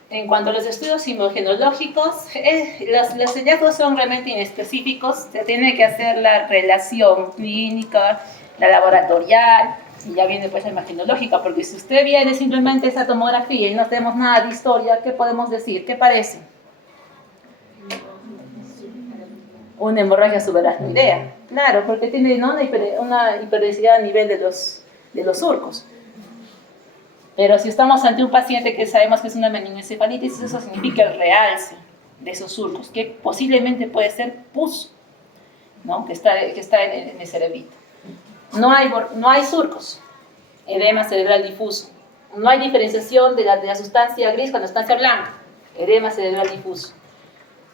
En cuanto a los estudios inmunológicos, los hallazgos son realmente inespecíficos. Se tiene que hacer la relación clínica, la laboratorial, y ya viene pues la imagenológica, porque si usted viene simplemente esa tomografía y no tenemos nada de historia, ¿qué podemos decir? ¿Qué parece? Una hemorragia subaracnoidea. Claro, porque tiene, ¿no?, una hiperdensidad a nivel de los surcos. Pero si estamos ante un paciente que sabemos que es una meningoencefalitis, eso significa el realce de esos surcos, que posiblemente puede ser pus, ¿no?, que está en el cerebrito. No hay surcos, edema cerebral difuso. No hay diferenciación de la sustancia gris con la sustancia blanca, edema cerebral difuso.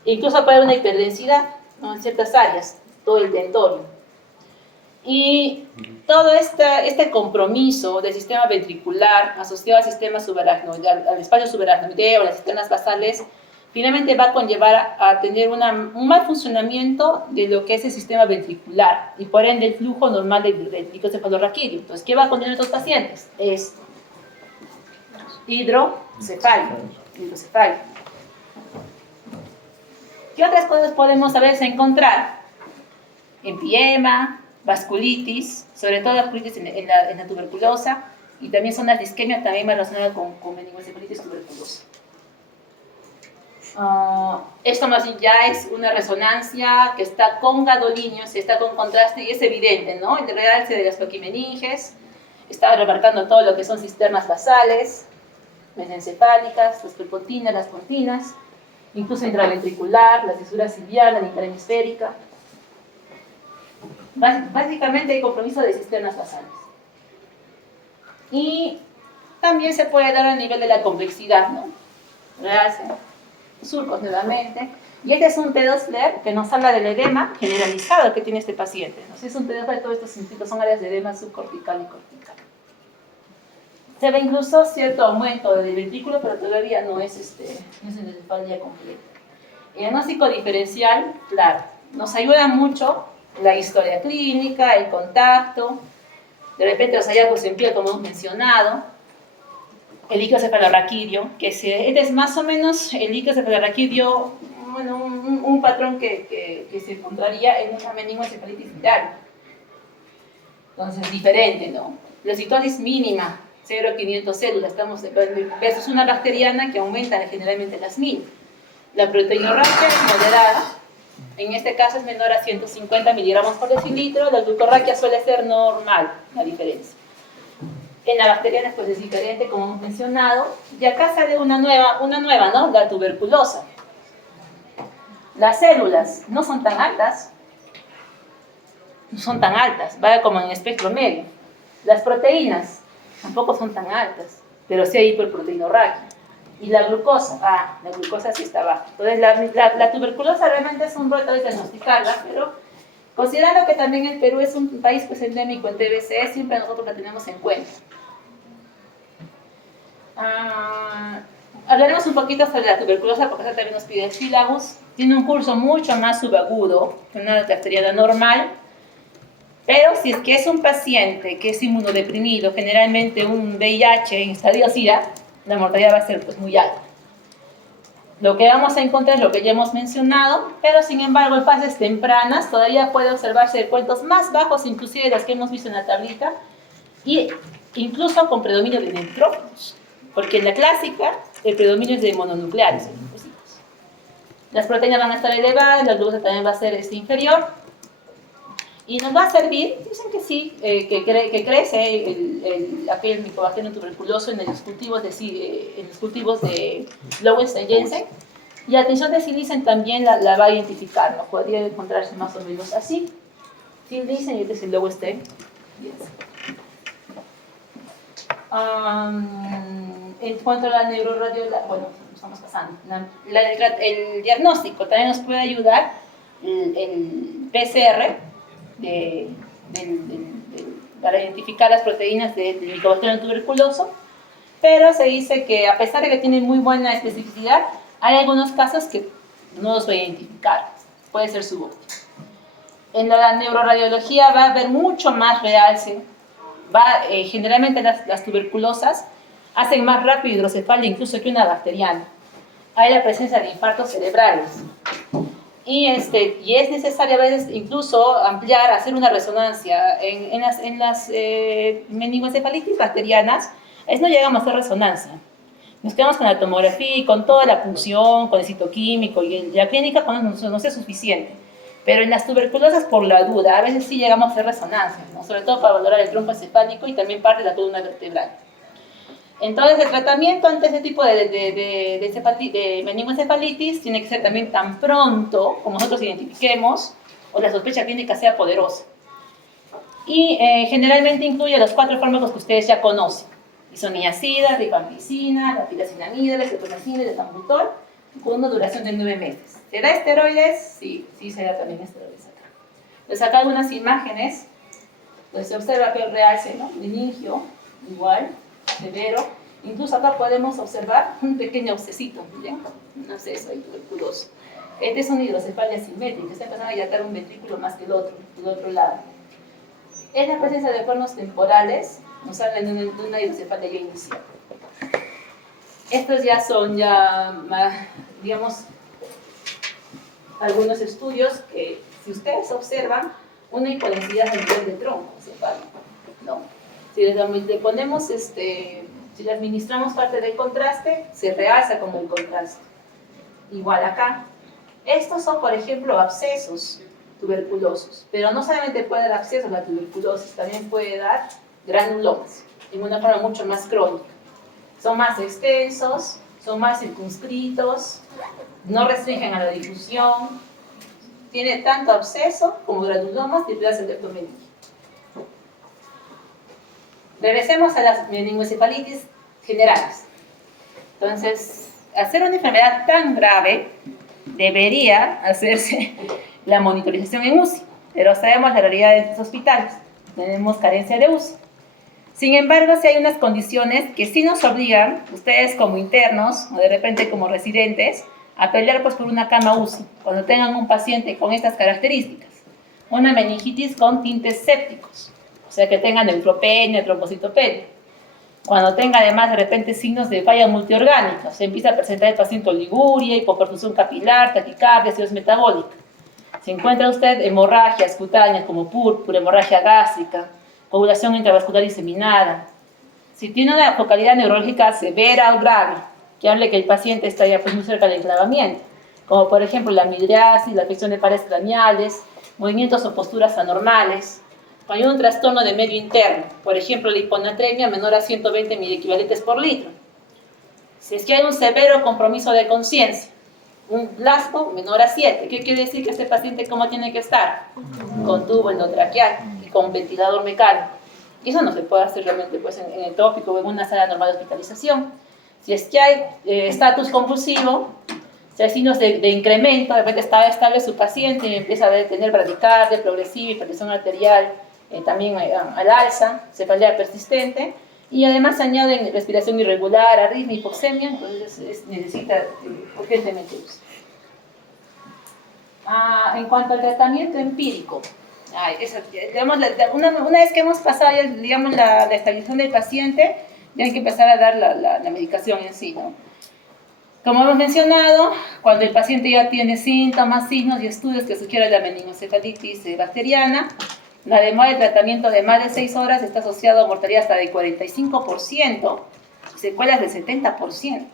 Incluso puede haber una hiperdensidad, ¿no?, en ciertas áreas, todo el territorio. Y todo este compromiso del sistema ventricular asociado al sistema subaracnoideo, al espacio subaracnoideo, a las cisternas basales, finalmente va a conllevar a tener un mal funcionamiento de lo que es el sistema ventricular y por ende el flujo normal del líquido cefalorraquídeo. Entonces, ¿qué va a contener estos pacientes? Es hidrocefalia. ¿Qué otras cosas podemos a veces encontrar? Empiema, vasculitis, sobre todo vasculitis en la tuberculosa, y también zonas de isquemia también más relacionadas con meningoencefalitis tuberculosa. Esto más bien ya es una resonancia que está con gadolinios, está con contraste y es evidente, ¿no? El realce de las plaquimeninges, está remarcando todo lo que son cisternas basales, mesencefálicas, las percontinas, las pontinas, incluso intraventricular, la fisura silviana, la interhemisférica. Básicamente hay compromiso de cisternas basales. Y también se puede dar a nivel de la complejidad, ¿no? Realce, surcos nuevamente. Y este es un T2 FLAIR que nos habla del edema generalizado que tiene este paciente. ¿No? Si es un T2 FLAIR, todos estos circuitos son áreas de edema subcortical y cortical. Se ve incluso cierto aumento del ventrículo, pero todavía no es encefalía completa. El diagnóstico diferencial, claro, nos ayuda mucho la historia clínica, el contacto, de repente los hallazgos en piel, como hemos mencionado, el líquido cefalorraquídeo, que este es más o menos el líquido cefalorraquídeo, bueno, un patrón que se encontraría en una meningoencefalitis viral. Entonces, diferente, ¿no? La citosis mínima, 0,500 células, versus una bacteriana que aumenta generalmente las 1000. La proteinorraquia es moderada, en este caso es menor a 150 miligramos por decilitro, la glucorraquia suele ser normal, la diferencia. En la bacteriana pues es diferente, como hemos mencionado, y acá sale una nueva, ¿no? La tuberculosa. Las células no son tan altas, va como en el espectro medio. Las proteínas tampoco son tan altas, pero sí hay hiperproteinorraquia. Y la glucosa, la glucosa sí está baja. Entonces la tuberculosa realmente es un brote de diagnosticarla, pero considerando que también el Perú es un país pues endémico en TBC, siempre nosotros la tenemos en cuenta. Hablaremos un poquito sobre la tuberculosa porque eso también nos pide el sílabus. Tiene un curso mucho más subagudo que una bacteriana normal, pero si es que es un paciente que es inmunodeprimido, generalmente un VIH en estadio SIDA, la mortalidad va a ser pues muy alta. Lo que vamos a encontrar es lo que ya hemos mencionado, pero sin embargo en fases tempranas todavía puede observarse cuentos más bajos, inclusive de las que hemos visto en la tablita, y incluso con predominio de neutrófilos, porque en la clásica el predominio es de mononucleares, las proteínas van a estar elevadas, la glucosa también va a ser inferior, y nos va a servir, dicen que sí, que crece aquel micobacterium tuberculoso en los cultivos de Lowenstein-Jensen, y la tensión de Silicen también la va a identificar, ¿no? Podría encontrarse más o menos así. Silicen y este es el Lowenstein. En cuanto a la neuroradiología, bueno, estamos pasando. El diagnóstico también nos puede ayudar el PCR para identificar las proteínas del micobacterium tuberculoso, pero se dice que a pesar de que tiene muy buena especificidad, hay algunos casos que no los va a identificar, puede ser subóptimo. En la neuroradiología va a haber mucho más realce, generalmente las tuberculosas hacen más rápido hidrocefalia incluso que una bacteriana. Hay la presencia de infartos cerebrales. Y es necesario a veces incluso ampliar, hacer una resonancia. En las meningoencefalitis bacterianas, no llegamos a hacer resonancia. Nos quedamos con la tomografía y con toda la punción, con el citoquímico y la clínica no es suficiente. Pero en las tuberculosas, por la duda, a veces sí llegamos a hacer resonancia, ¿no? Sobre todo para valorar el tronco encefálico y también parte de la columna vertebral. Entonces, el tratamiento ante este tipo de meningoencefalitis tiene que ser también tan pronto como nosotros identifiquemos o la sospecha clínica sea poderosa. Y generalmente incluye los 4 fármacos que ustedes ya conocen. isoniazida, rifampicina, la piracinamida, la cetoxamida, el etambutol, con una duración de 9 meses. ¿Se da esteroides? Sí, sí se da también esteroides acá. Les acá algunas imágenes, pues se observa que el realce, ¿no? Meningio, igual, severo. Incluso acá podemos observar un pequeño abscesito, ¿bien? Un absceso ahí tuberculoso. Este es una hidrocefalia simétrica, está empezando a dilatar un ventrículo más que el otro lado. Es la presencia de cuernos temporales, nos hablan de una hidrocefalia ya inicial. Estos ya son, digamos, algunos estudios que, si ustedes observan, una hipodensidad a nivel de tronco cefálico, ¿no? Si le ponemos, si le administramos parte del contraste, se realza como el contraste. Igual acá. Estos son, por ejemplo, abscesos tuberculosos, pero no solamente puede dar abscesos la tuberculosis, también puede dar granulomas, en una forma mucho más crónica. Son más extensos, son más circunscritos, no restringen a la difusión, tiene tanto absceso como granulomas de plaza leptomeningio. Regresemos a las meningoencefalitis generales. Entonces, hacer una enfermedad tan grave debería hacerse la monitorización en UCI, pero sabemos la realidad de estos hospitales, tenemos carencia de UCI. Sin embargo, sí hay unas condiciones que sí nos obligan, ustedes como internos o de repente como residentes, a pelear pues por una cama UCI, cuando tengan un paciente con estas características. Una meningitis con tintes sépticos, o sea que tengan neutropenia, trombocitopenia. Cuando tenga además de repente signos de falla multiorgánica, se empieza a presentar el paciente oliguria, hipoperfusión capilar, taquicardia, acidosis metabólica. Si encuentra usted hemorragias cutáneas como púrpura, hemorragia gástrica, coagulación intravascular diseminada. Si tiene una focalidad neurológica severa o grave, que hable que el paciente está ya pues muy cerca del enclavamiento, como por ejemplo la midriasis, la afección de paredes craneales, movimientos o posturas anormales. Hay un trastorno de medio interno, por ejemplo la hiponatremia menor a 120 miliequivalentes por litro. Si es que hay un severo compromiso de conciencia, un blasco menor a 7, ¿qué quiere decir que este paciente cómo tiene que estar? Con tubo endotraqueal y con ventilador mecánico. Y eso no se puede hacer realmente pues, en el tópico o en una sala normal de hospitalización. Si es que hay estatus compulsivo, si hay signos de incremento, de repente está estable su paciente y empieza a tener bradicardia progresiva, hipertensión arterial, también al alza, cefalea persistente, y además se añaden respiración irregular, arritmia, hipoxemia, entonces necesita urgentemente uso. En cuanto al tratamiento empírico, digamos, una vez que hemos pasado digamos, la estabilización del paciente, ya hay que empezar a dar la medicación en sí, ¿no? Como hemos mencionado, cuando el paciente ya tiene síntomas, signos y estudios que sugieren la meningoencefalitis bacteriana, la demora de tratamiento de más de 6 horas está asociada a mortalidad hasta del 45% y secuelas del 70%.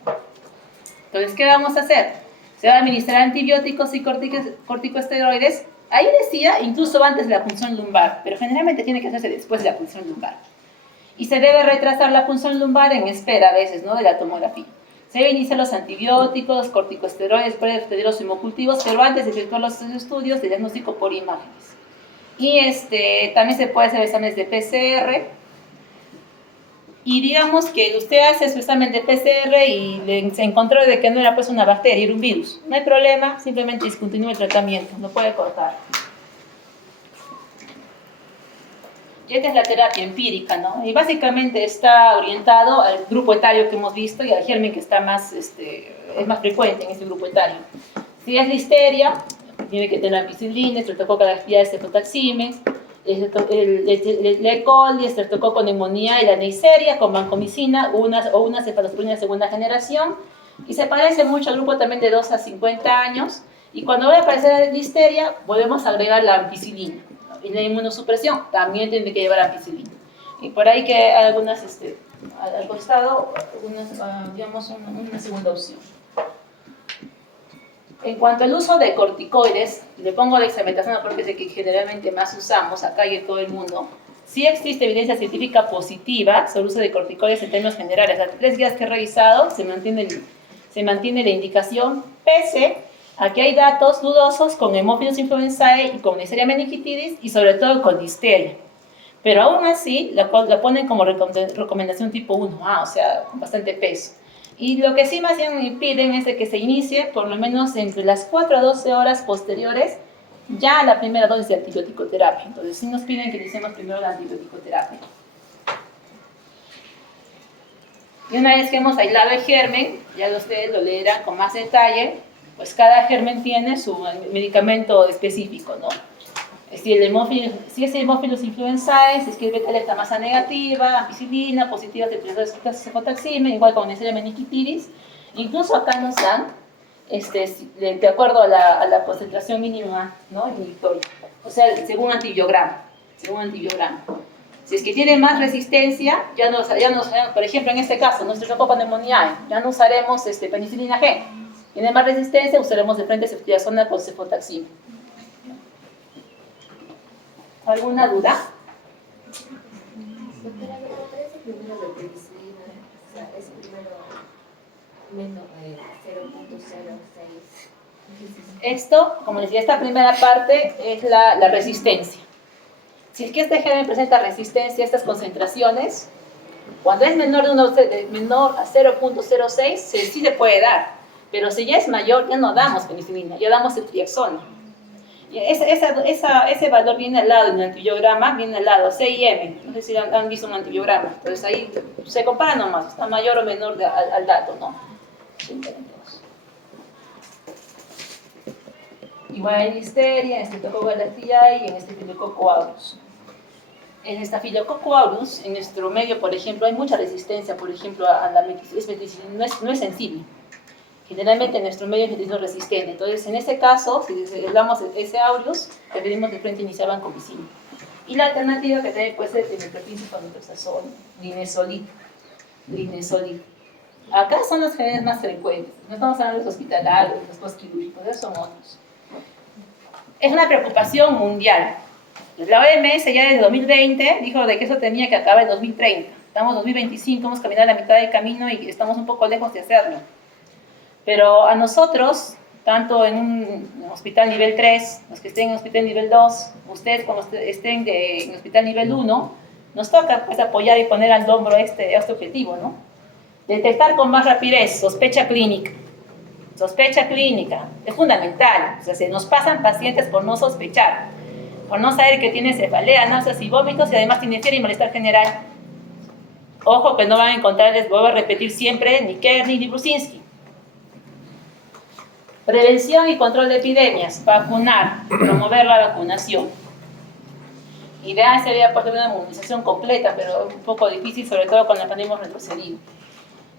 Entonces, ¿qué vamos a hacer? Se va a administrar antibióticos y corticosteroides. Ahí decía, incluso antes de la punción lumbar, pero generalmente tiene que hacerse después de la punción lumbar. Y se debe retrasar la punción lumbar en espera a veces, ¿no?, de la tomografía. Se deben iniciar los antibióticos, corticosteroides, preesteroides hemocultivos, pero antes de efectuar los estudios de diagnóstico por imágenes. Y también se puede hacer exámenes de PCR. Y digamos que usted hace su examen de PCR y se encontró de que no era pues una bacteria, era un virus. No hay problema, simplemente discontinúe el tratamiento, lo puede cortar. Y esta es la terapia empírica, ¿no? Y básicamente está orientado al grupo etario que hemos visto y al germen que está más, es más frecuente en este grupo etario. Si es listeria, tiene que tener ampicilina, estreptococcus actividades, ceftotaximes, el E. coli, estreptococcus neumonía y la neisseria con vancomicina o una cefalosporina de segunda generación. Y se parece mucho al grupo también de 2 a 50 años. Y cuando va a aparecer la listeria, volvemos a agregar la ampicilina. Y la inmunosupresión también tiene que llevar ampicilina. Y por ahí que hay algunas, al costado, digamos, una segunda opción. En cuanto al uso de corticoides, le pongo dexametasona porque es el que generalmente más usamos acá y en todo el mundo. Sí existe evidencia científica positiva sobre el uso de corticoides en términos generales. Las 3 guías que he revisado se mantiene la indicación, pese a que hay datos dudosos con Haemophilus influenzae y con Neisseria meningitidis y sobre todo con listeria. Pero aún así la ponen como recomendación tipo 1A, o sea, con bastante peso. Y lo que sí más bien piden es de que se inicie por lo menos entre las 4 a 12 horas posteriores ya a la primera dosis de antibiótico-terapia. Entonces sí nos piden que iniciemos primero la antibiótico-terapia. Y una vez que hemos aislado el germen, ya ustedes lo leerán con más detalle, pues cada germen tiene su medicamento específico, ¿no? Si es el Haemophilus influenzae, se escribe beta-lactamasa negativa, ampicilina, positiva de cefotaxime, igual con Neisseria meningitis. Incluso acá nos dan, de acuerdo a la concentración mínima, ¿no? Inhibitoria. O sea, según antibiograma. Si es que tiene más resistencia, por ejemplo, en este caso, nuestro Streptococcus pneumoniae, ya no usaremos penicilina G. Tiene más resistencia, usaremos de frente ceftriaxona con cefotaxime. ¿Alguna duda? Doctora, ¿cuál es el primero de penicilina? O sea, es primero menos 0.06. Esto, como les decía, esta primera parte es la resistencia. Si es que este germen presenta resistencia a estas concentraciones, cuando es menor a 0.06, sí se puede dar. Pero si ya es mayor, ya no damos penicilina, ya damos ceftriaxona. Ese valor viene al lado en el antibiograma, viene al lado, C y M. No sé si han visto un antibiograma. Entonces ahí se compara nomás, está mayor o menor al dato, ¿no? Igual en Listeria, en Streptococcus galactiae y en Staphylococcus aureus. En Staphylococcus aureus, en nuestro medio, por ejemplo, hay mucha resistencia, por ejemplo, a la meticilina, no es sensible. Generalmente en nuestro medio es meticilina resistente. Entonces, en ese caso, si hablamos de ese aureus, preferimos de frente iniciar vancomicina. Y la alternativa que también puede ser timerfetin con metronidazol, linezolid. Acá son los genes más frecuentes. No estamos hablando de los hospitalarios, de los postquirúrgicos, esos son otros. Es una preocupación mundial. La OMS ya desde 2020 dijo de que eso tenía que acabar en 2030. Estamos en 2025, hemos caminado la mitad del camino y estamos un poco lejos de hacerlo. Pero a nosotros, tanto en un hospital nivel 3, los que estén en hospital nivel 2, ustedes cuando estén en hospital nivel 1, nos toca pues, apoyar y poner al hombro este objetivo, ¿no? Detectar con más rapidez, sospecha clínica. Sospecha clínica, es fundamental. O sea, se nos pasan pacientes por no sospechar, por no saber que tiene cefalea, náuseas y vómitos y además tiene fiebre y malestar general. Ojo que no van a encontrar, les vuelvo a repetir siempre, ni Kerner ni Brusinski. Prevención y control de epidemias, vacunar, promover la vacunación. Ideal sería pues, una inmunización completa, pero un poco difícil, sobre todo cuando la pandemia hemos retrocedido.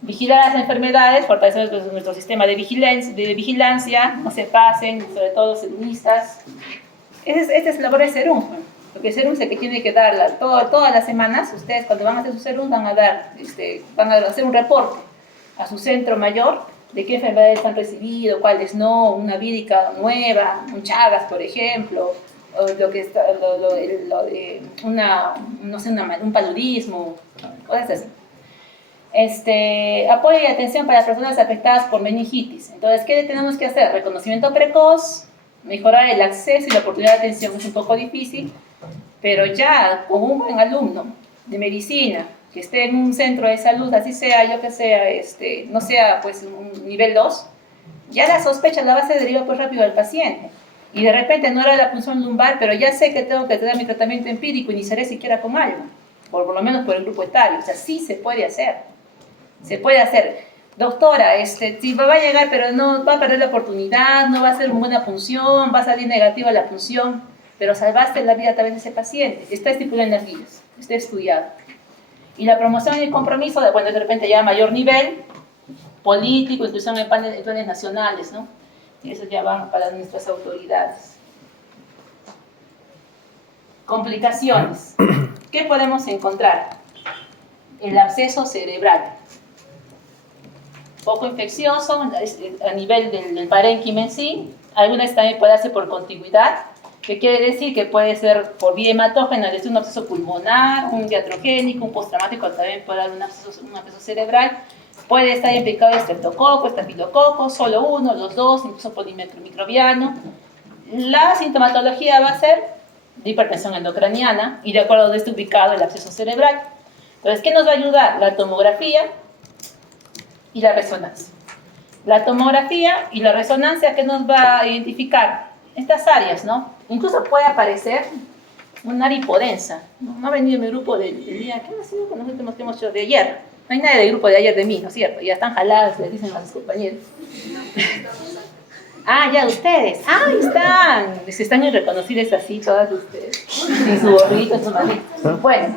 Vigilar las enfermedades, fortalecer nuestro sistema de vigilancia, no se pasen, sobre todo los serumistas. Esta es la labor de Serum, porque Serum es el que tiene que dar todas las semanas. Ustedes cuando van a hacer su Serum van a hacer un reporte a su centro mayor de qué enfermedades han recibido, cuáles no, una vírica nueva, un Chagas, por ejemplo, o un paludismo, cosas así. Apoyo y atención para las personas afectadas por meningitis. Entonces, ¿qué tenemos que hacer? Reconocimiento precoz, mejorar el acceso y la oportunidad de atención. Es un poco difícil, pero ya con un buen alumno de medicina que esté en un centro de salud, así sea, no sea pues un nivel 2, ya la sospecha la base deriva pues rápido al paciente. Y de repente no era la punción lumbar, pero ya sé que tengo que tener mi tratamiento empírico, iniciaré siquiera con algo, por lo menos por el grupo etario. O sea, sí se puede hacer. Se puede hacer. Doctora, si va a llegar, pero no va a perder la oportunidad, no va a ser una buena punción, va a salir negativa la punción, pero salvaste la vida a través de ese paciente. Está estipulado en las guías, está estudiado. Y la promoción y el compromiso, de repente ya a mayor nivel, político, inclusión en planes nacionales, ¿no? Y eso ya va para nuestras autoridades. Complicaciones. ¿Qué podemos encontrar? El absceso cerebral. Poco infeccioso a nivel del parénquima en sí. Algunas también puede hacer por contigüidad, que quiere decir que puede ser por vía hematógena, desde un absceso pulmonar, un iatrogénico, un postraumático, también puede haber un absceso cerebral. Puede estar implicado estreptococo, estafilococo, solo uno, los dos, incluso polimicrobiano. La sintomatología va a ser de hipertensión endocraniana y de acuerdo a donde esté ubicado el absceso cerebral. Entonces, ¿qué nos va a ayudar? La tomografía y la resonancia. La tomografía y la resonancia, ¿qué nos va a identificar? Estas áreas, ¿no? Incluso puede aparecer una aripodensa. No ha venido mi grupo del día, ¿qué ha sido con nosotros que hemos hecho de ayer? No hay nadie del grupo de ayer de mí, ¿no es cierto? Ya están jaladas, les dicen a sus compañeros. Ah, ya ustedes. Ah, ahí están. Están irreconocibles así todas ustedes. Sin su gorrito, su manito. Bueno,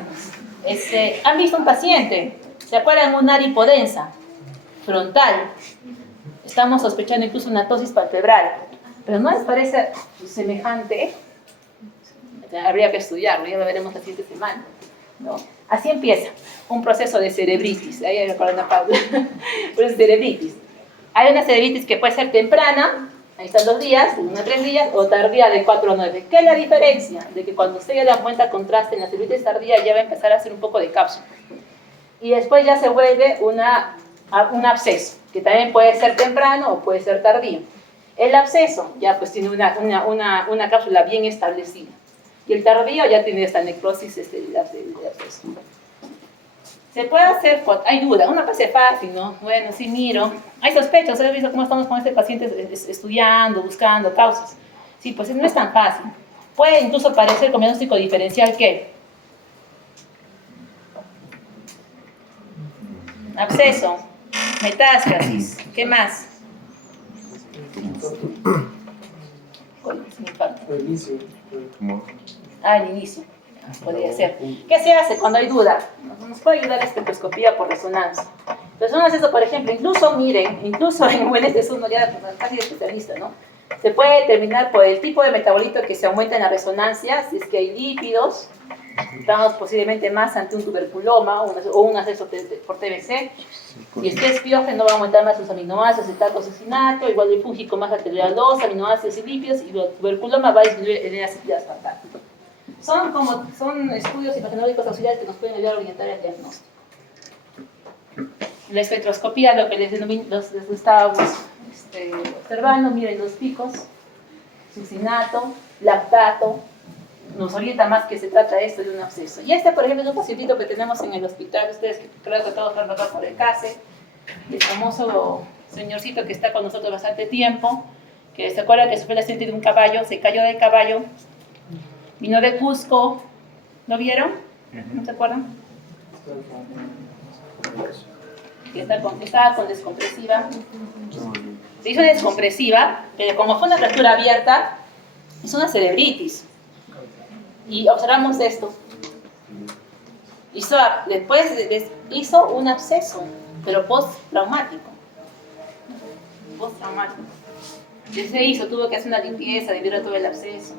han visto un paciente. ¿Se acuerdan? Una aripodensa frontal. Estamos sospechando incluso una tosis palpebral. Pero ¿no les parece semejante? Habría que estudiarlo, ya lo veremos la siguiente semana, ¿no? Así empieza un proceso de cerebritis. Ahí recuerdan a Paula. Pues cerebritis. Hay una cerebritis que puede ser temprana, ahí están 2 días, 1 a 3 días, o tardía de 4 a 9. ¿Qué es la diferencia? De que cuando usted ya da cuenta contraste en la cerebritis tardía ya va a empezar a hacer un poco de cápsula. Y después ya se vuelve un absceso, que también puede ser temprano o puede ser tardío. El absceso ya pues tiene una cápsula bien establecida. Y el tardío ya tiene esta necrosis de absceso. Se puede hacer, hay duda, una parece fácil, ¿no? Bueno, sí miro. Hay sospechas, ¿has visto cómo estamos con este paciente estudiando, buscando causas? Sí, pues no es tan fácil. Puede incluso parecer con diagnóstico diferencial que absceso, metástasis, ¿qué más? El inicio. El inicio. Podría ser. ¿Qué se hace cuando hay duda? Nos puede ayudar la espectroscopía por resonancia. Resonancia, eso, por ejemplo, incluso miren, incluso en UNS uno ya casi de especialista, ¿no? Se puede determinar por el tipo de metabolito que se aumenta en la resonancia, si es que hay lípidos, estamos posiblemente más ante un tuberculoma o un acceso por TBC. Y es que es piógeno, va a aumentar más sus aminoácidos, el talcosinato, igual el fúngico más arterial 2, aminoácidos y lípidos, y el tuberculoma va a disminuir el ácido aspartato. Son estudios imagenológicos auxiliares que nos pueden ayudar a orientar el diagnóstico. La espectroscopía, lo que les estábamos observando, miren los picos, succinato, lactato, nos orienta más que se trata esto de un absceso. Y por ejemplo, es un pacientito que tenemos en el hospital, ustedes que creo que todos han pasado por el CASE, el famoso señorcito que está con nosotros bastante tiempo, que se acuerda que sufrió el accidente de un caballo, se cayó del caballo, vino de Cusco, ¿lo vieron? ¿No se acuerdan? Estaba con descompresiva. Se hizo descompresiva, pero como fue una fractura abierta, es una cerebritis. Y observamos esto. Después hizo un absceso, pero postraumático. ¿Qué se hizo? Tuvo que hacer una limpieza, debido a todo el absceso.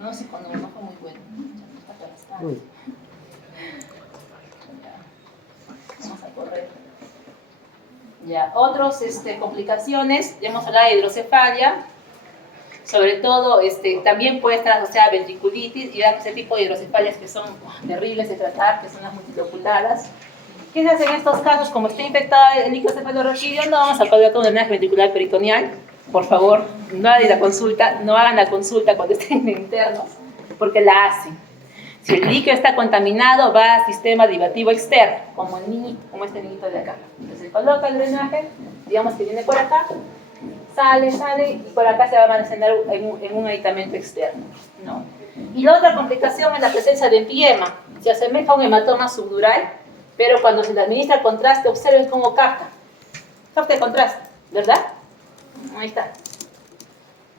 No sé cuándo, no fue muy bueno. Vamos a correr. Ya, otras complicaciones, ya hemos hablado de hidrocefalia, sobre todo también puede estar asociada a ventriculitis y ese tipo de hidrocefalias que son terribles de tratar, que son las multiloculadas. ¿Qué se hace en estos casos? Como está infectada el líquido cefalorraquídeo, no vamos a colocar un drenaje ventricular peritoneal. Por favor, no hagan la consulta cuando estén internos, porque la hacen. Si el líquido está contaminado, va al sistema derivativo externo, como este niñito de acá. Entonces se coloca el drenaje, digamos que viene por acá, sale, y por acá se va a almacenar en un aditamento externo, ¿no? Y la otra complicación es la presencia de empiema. Se asemeja a un hematoma subdural, pero cuando se le administra contraste, observen cómo capta el contraste, ¿verdad? Ahí está.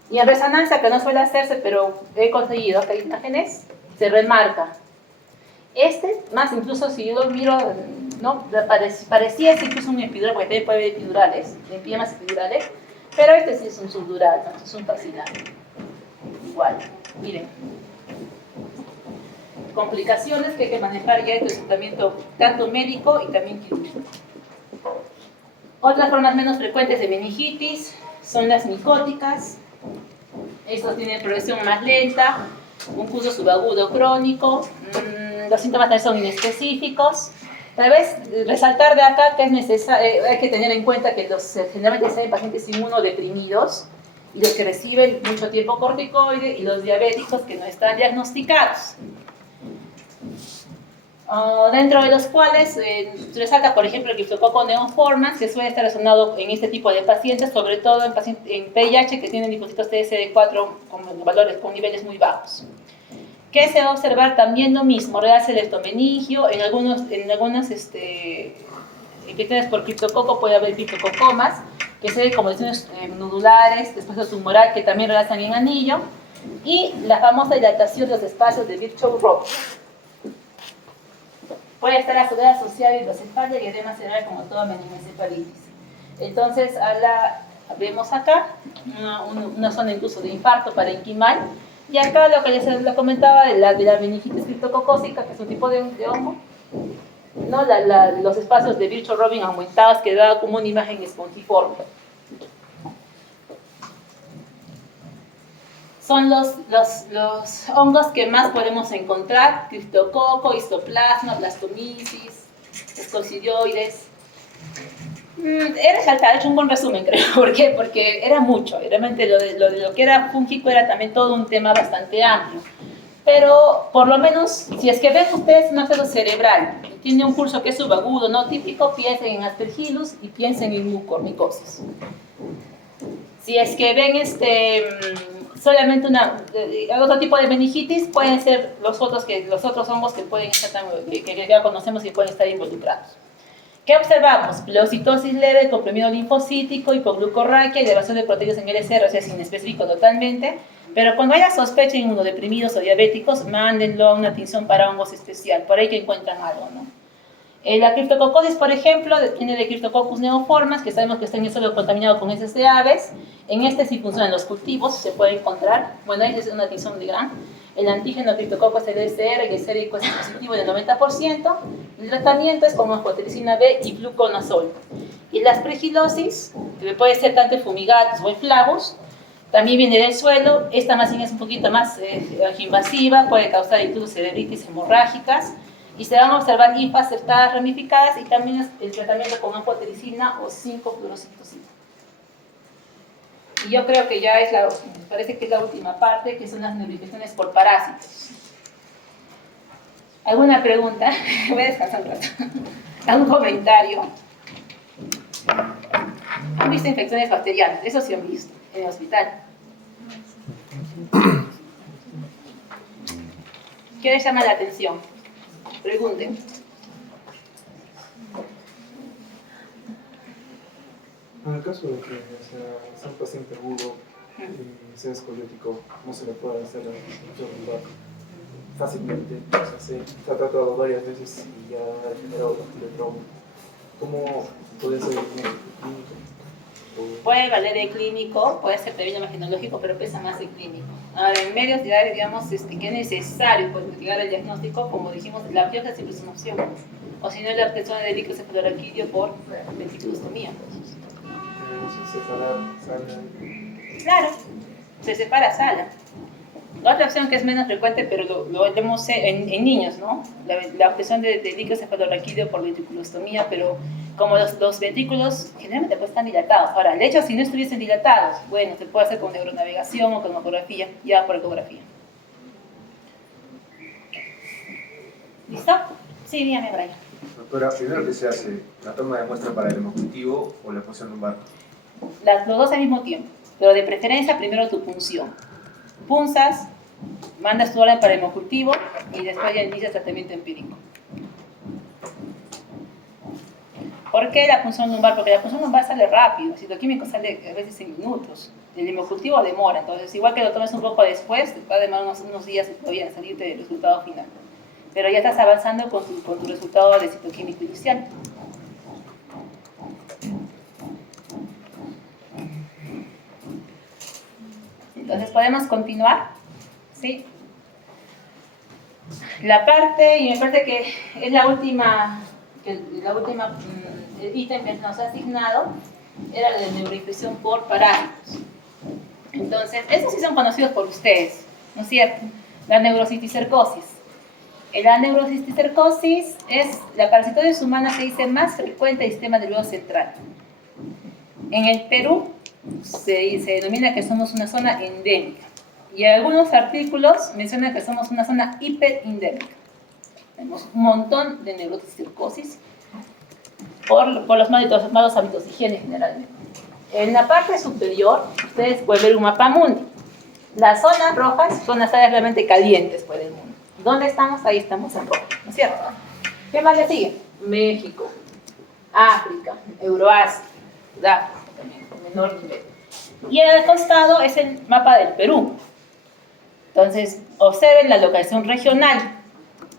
Y en resonancia, que no suele hacerse, pero he conseguido acá imágenes, se remarca. Más incluso si yo lo miro, ¿no? Parecía incluso un epidural, porque también puede haber epidurales, empiemas epidurales, pero sí es un subdural, ¿no? Es un fascinar. Igual, miren. Complicaciones que hay que manejar ya en el tratamiento tanto médico y también quirúrgico. Otras formas menos frecuentes de meningitis son las micóticas. Estos tienen progresión más lenta, un curso subagudo crónico, los síntomas también son inespecíficos. Tal vez resaltar de acá que es necesario, hay que tener en cuenta que generalmente se ven pacientes inmunodeprimidos y los que reciben mucho tiempo corticoide y los diabéticos que no están diagnosticados. Dentro de los cuales resalta, por ejemplo, el Cryptococcus neoformans, que suele estar relacionado en este tipo de pacientes, sobre todo en VIH que tienen linfocitos TSD4 con niveles muy bajos. ¿Qué se va a observar? También lo mismo, realce leptomeningio, en algunas infecciones por criptococo puede haber criptococomas, que se ven como lesiones nodulares, espacio tumoral, que también realzan en anillo, y la famosa dilatación de los espacios de Virchow-Roberts. Puede estar asociada a hidrocefalia y edema cerebral como toda meningoencefalitis. Entonces, vemos acá una zona incluso de infarto parenquimal. Y acá lo que les comentaba de la meningitis criptococócica, que es un tipo de hongo, ¿no? Los espacios de Virchow-Robin aumentados que da como una imagen esponjiforme. Son los hongos que más podemos encontrar: criptococo, histoplasma, blastomisis, escosidioides. He resaltado, he hecho un buen resumen, creo. ¿Por qué? Porque era mucho. Realmente lo que era fúngico era también todo un tema bastante amplio. Pero, por lo menos, si es que ven ustedes un ácido cerebral, tiene un curso que es subagudo, no típico, piensen en Aspergillus y piensen en mucormicosis. Si es que ven solamente otro tipo de meningitis, pueden ser los otros hongos que ya conocemos y pueden estar involucrados. ¿Qué observamos? Pleocitosis leve, comprimido linfocítico, hipoglucorraquia, elevación de proteínas en LCR, o sea, es inespecífico totalmente. Pero cuando haya sospecha en inmunodeprimidos o diabéticos, mándenlo a una tinción para hongos especial, por ahí que encuentran algo, ¿no? La criptococosis, por ejemplo, tiene de Cryptococcus neoformans, que sabemos que está en el suelo contaminado con heces de aves. En este sí funcionan los cultivos, se puede encontrar. Bueno, ahí es una tinción de Gram. El antígeno Cryptococcus LSR y el sérico es positivo del 90%. El tratamiento es con anfotericina B y fluconazol. Y la aspergilosis, que puede ser tanto en fumigatos o en flavos, también viene del suelo. Esta más bien es un poquito más invasiva, puede causar incluso cerebritis hemorrágicas. Y se van a observar hifas septadas ramificadas, y también es el tratamiento con anfotericina o 5-fluorocitocina. Y yo creo que ya parece que es la última parte, que son las neuroinfecciones por parásitos. ¿Alguna pregunta? Voy a descansar un rato. ¿Algún comentario? ¿Han visto infecciones bacterianas? Eso sí han visto en el hospital. ¿Qué les llama la atención? Pregunten. En el caso de que sea un paciente agudo y sea escoliótico, no se le puede hacer la reconstrucción lumbar fácilmente. O sea, se ha tratado varias veces y ya ha generado bastante trauma. ¿Cómo puede ser el clínico? Puede valer el clínico, puede ser también imaginológico, pero pesa más el clínico. Ahora, en medios de área, digamos, que es necesario llegar al diagnóstico, como dijimos, la biopsia siempre es una opción. O si no, la obtención de líquido cefalorraquídeo por venticulostomía. Separar sala. Claro, se separa sala. Otra opción que es menos frecuente, pero lo vemos en niños, ¿no? La obtención de líquido cefalorraquídeo por venticulostomía, pero como los ventrículos generalmente pues están dilatados. Ahora, el hecho, si no estuviesen dilatados, bueno, se puede hacer con neuronavegación o con ecografía, ya por ecografía. ¿Listo? Sí, dígame, Brian. Doctora, primero, ¿qué se hace? ¿La toma de muestra para el hemocultivo o la punción lumbar? Los dos al mismo tiempo, pero de preferencia primero tu punción. Punzas, mandas tu orden para el hemocultivo y después ya inicias tratamiento empírico. ¿Por qué la punción lumbar? Porque la punción lumbar sale rápido, el citoquímico sale a veces en minutos, el hemocultivo demora, entonces igual que lo tomes un poco después, va a demorar unos días todavía en salirte el resultado final. Pero ya estás avanzando con tu resultado de citoquímico inicial. Entonces, ¿podemos continuar? ¿Sí? La parte, y me parece que es la última ítem que nos ha asignado, era la de neuroinfección por parásitos. Entonces, estos sí son conocidos por ustedes, ¿no es cierto? La neurocisticercosis. La neurocisticercosis es la parasitosis humana que dice más frecuente del sistema nervioso central. En el Perú se denomina que somos una zona endémica. Y algunos artículos mencionan que somos una zona hiperendémica. Tenemos un montón de neurosis y circosis por los malos hábitos de higiene generalmente. En la parte superior, ustedes pueden ver un mapa mundi. Las zonas rojas son las áreas realmente calientes por el mundo. ¿Dónde estamos? Ahí estamos en rojo, ¿no es cierto? ¿Qué más le sigue? México, África, Euroasia, Sudáfrica también, con menor nivel. Y al costado es el mapa del Perú. Entonces, observen la localización regional.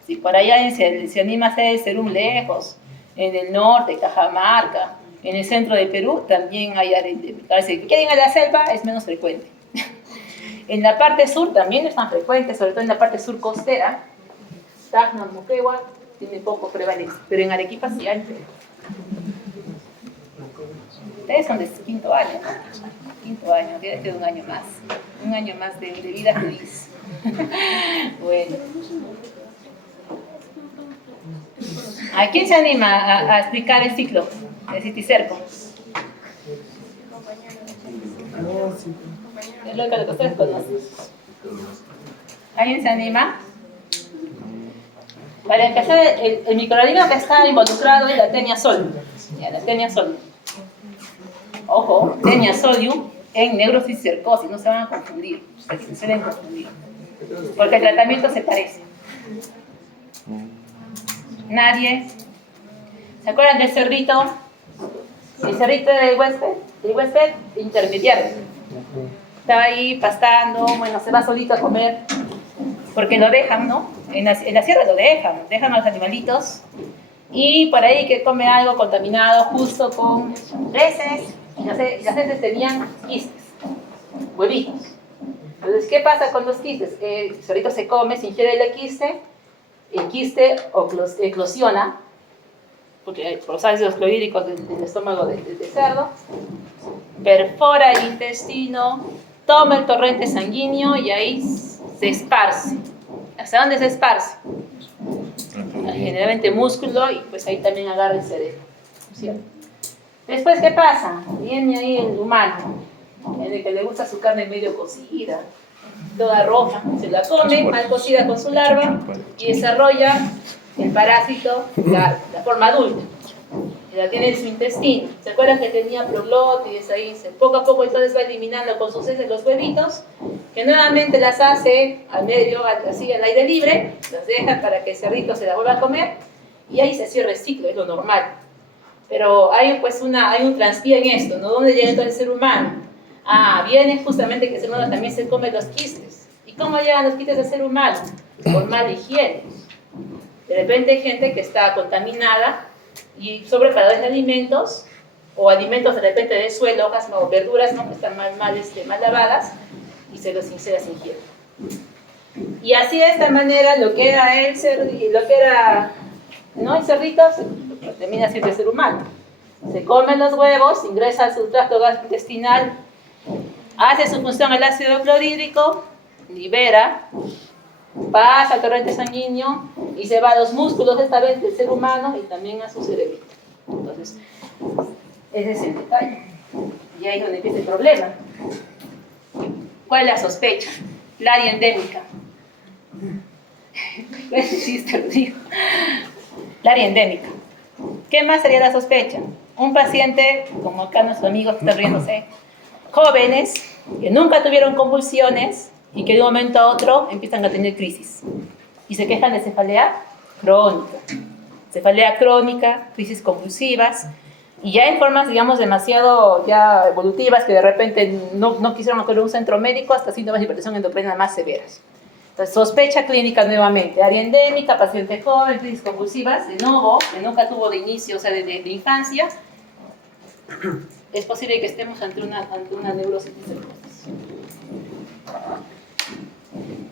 Si por allá se anima a hacer el serum lejos, en el norte, Cajamarca, en el centro de Perú, también hay área endémica. Si quieren a la selva, es menos frecuente. En la parte sur también es tan frecuente, sobre todo en la parte sur costera. Tacna, Moquegua, tiene poco prevalencia, pero en Arequipa sí hay. Ustedes son de quinto año, ¿no? Quinto año, quédate un año más de vida feliz. Bueno. ¿A quién se anima a explicar el ciclo de Citicerco? Es lo que ustedes conocen. ¿Alguien se anima? Para empezar, el microorganismo que está involucrado es la Taenia solium. La Taenia solium. Ojo, Taenia solium en neurosis cercosis, no se van a confundir. Se suelen confundir. Porque el tratamiento se parece. ¿Nadie? ¿Se acuerdan del cerdito? El cerdito del huésped intermediario. Estaba ahí pastando, bueno, se va solito a comer, porque lo dejan, ¿no? En la sierra lo dejan a los animalitos, y por ahí que come algo contaminado justo con heces, y las heces tenían quistes, huevitos. Entonces, ¿qué pasa con los quistes? El cerdito se come, se ingiere el quiste eclosiona, porque por los ácidos clorhídricos del estómago del cerdo, perfora el intestino, toma el torrente sanguíneo y ahí se esparce. ¿Hasta dónde se esparce? Generalmente músculo, y pues ahí también agarra el cerebro, ¿cierto? Después, ¿qué pasa? Viene ahí el humano, en el que le gusta su carne medio cocida, toda roja, se la come, mal cocida con su larva, y desarrolla el parásito, la forma adulta. La tiene en su intestino. ¿Se acuerdan que tenía proglótides ahí? Poco a poco entonces va eliminando con sus heces los huevitos, que nuevamente las hace al medio, así al aire libre, las deja para que el cerdito se las vuelva a comer, y ahí se cierra el ciclo, es lo normal. Pero hay pues hay un transpía en esto, ¿no? ¿Dónde llega entonces el ser humano? Viene justamente que el ser humano también se come los quistes. ¿Y cómo llegan los quistes al ser humano? Por mala higiene. De repente hay gente que está contaminada y sobrecargados de alimentos, o alimentos de repente del suelo, hojas o verduras, ¿no? Que están mal lavadas, y se las ingieren. Y así de esta manera lo que era el cerdito, ¿no? El cerdito termina siendo el ser humano. Se come los huevos, ingresa a su tracto gastrointestinal, hace su función el ácido clorhídrico, libera, pasa al torrente sanguíneo y se va a los músculos esta vez del ser humano y también a su cerebro. Entonces, ese es el detalle. Y ahí es donde empieza el problema. ¿Cuál es la sospecha? La área endémica. Ese chiste lo digo. La área endémica. ¿Qué más sería la sospecha? Un paciente, como acá nuestro amigo está riéndose, jóvenes que nunca tuvieron convulsiones y que de un momento a otro empiezan a tener crisis y se quejan de cefalea crónica, crisis convulsivas, y ya en formas, digamos, demasiado ya evolutivas, que de repente no quisieron acudir a un centro médico hasta síntomas de hipertensión endocrina más severas. Entonces, sospecha clínica nuevamente, área endémica, paciente joven, crisis convulsivas, de nuevo, que nunca tuvo de inicio, o sea, de infancia. Es posible que estemos ante una neurosis de circosis.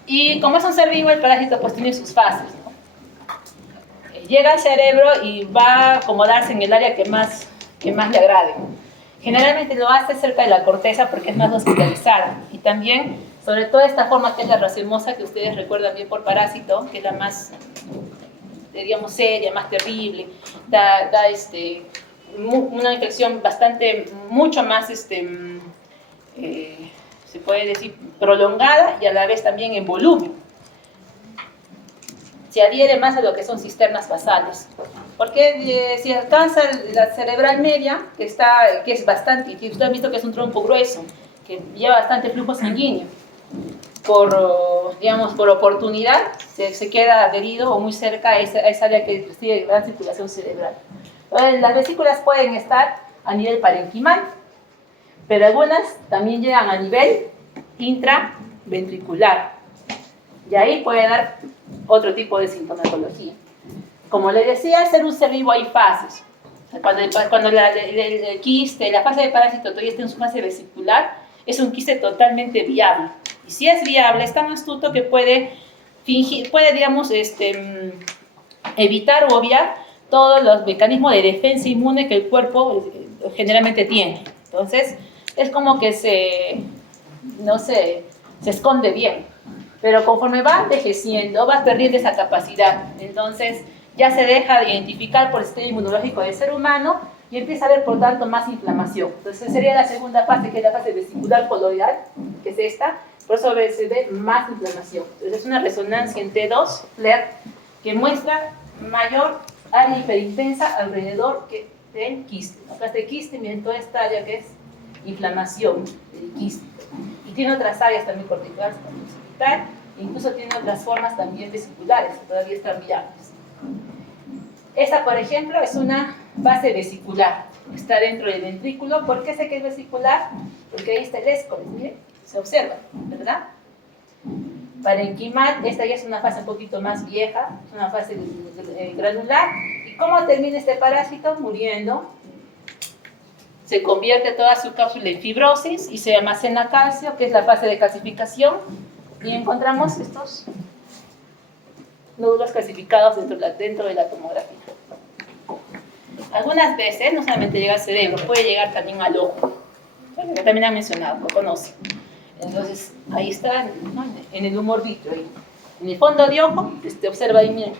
Y como es un ser vivo, el parásito pues tiene sus fases, ¿no? Llega al cerebro y va a acomodarse en el área que más le agrade. Generalmente lo hace cerca de la corteza porque es más hospitalizada. Y también, sobre todo esta forma que es la racemosa, que ustedes recuerdan bien por parásito, que es la más, digamos, seria, más terrible, da una infección mucho más se puede decir, prolongada y a la vez también en volumen. Se adhiere más a lo que son cisternas basales. Porque si alcanza la cerebral media, que es bastante, que usted ha visto que es un tronco grueso, que lleva bastante flujo sanguíneo, por oportunidad se queda adherido o muy cerca a esa área que recibe gran circulación cerebral. Las vesículas pueden estar a nivel parenquimal, pero algunas también llegan a nivel intraventricular. Y ahí puede dar otro tipo de sintomatología. Como les decía, ser un ser vivo hay fases. Cuando el quiste, la fase de parásito todavía está en su fase vesicular, es un quiste totalmente viable. Y si es viable, es tan astuto que puede digamos, evitar o obviar todos los mecanismos de defensa inmune que el cuerpo generalmente tiene. Entonces, es como que se esconde bien. Pero conforme va envejeciendo, va perdiendo esa capacidad. Entonces, ya se deja de identificar por el sistema inmunológico del ser humano y empieza a haber, por tanto, más inflamación. Entonces, sería la segunda fase, que es la fase vesicular coloidal, que es esta. Por eso se ve más inflamación. Entonces, es una resonancia en T2, FLAIR, que muestra mayor área hiperintensa alrededor del quiste. Acá está el quiste, miren toda esta área que es inflamación del quiste. Y tiene otras áreas también corticales, como occipital, e incluso tiene otras formas también vesiculares, que todavía están viables. Esta, por ejemplo, es una fase vesicular. Está dentro del ventrículo. ¿Por qué sé que es vesicular? Porque ahí está el escoles, miren, se observa, ¿verdad? Parenquimal, esta ya es una fase un poquito más vieja, es una fase granular. ¿Y cómo termina este parásito? Muriendo. Se convierte toda su cápsula en fibrosis y se almacena calcio, que es la fase de calcificación, y encontramos estos nódulos calcificados dentro de la tomografía. Algunas veces no solamente llega al cerebro, puede llegar también al ojo, que también han mencionado, lo conocen. Entonces, ahí está, ¿no?, en el humor vítreo, en el fondo de ojo, observa ahí, miren,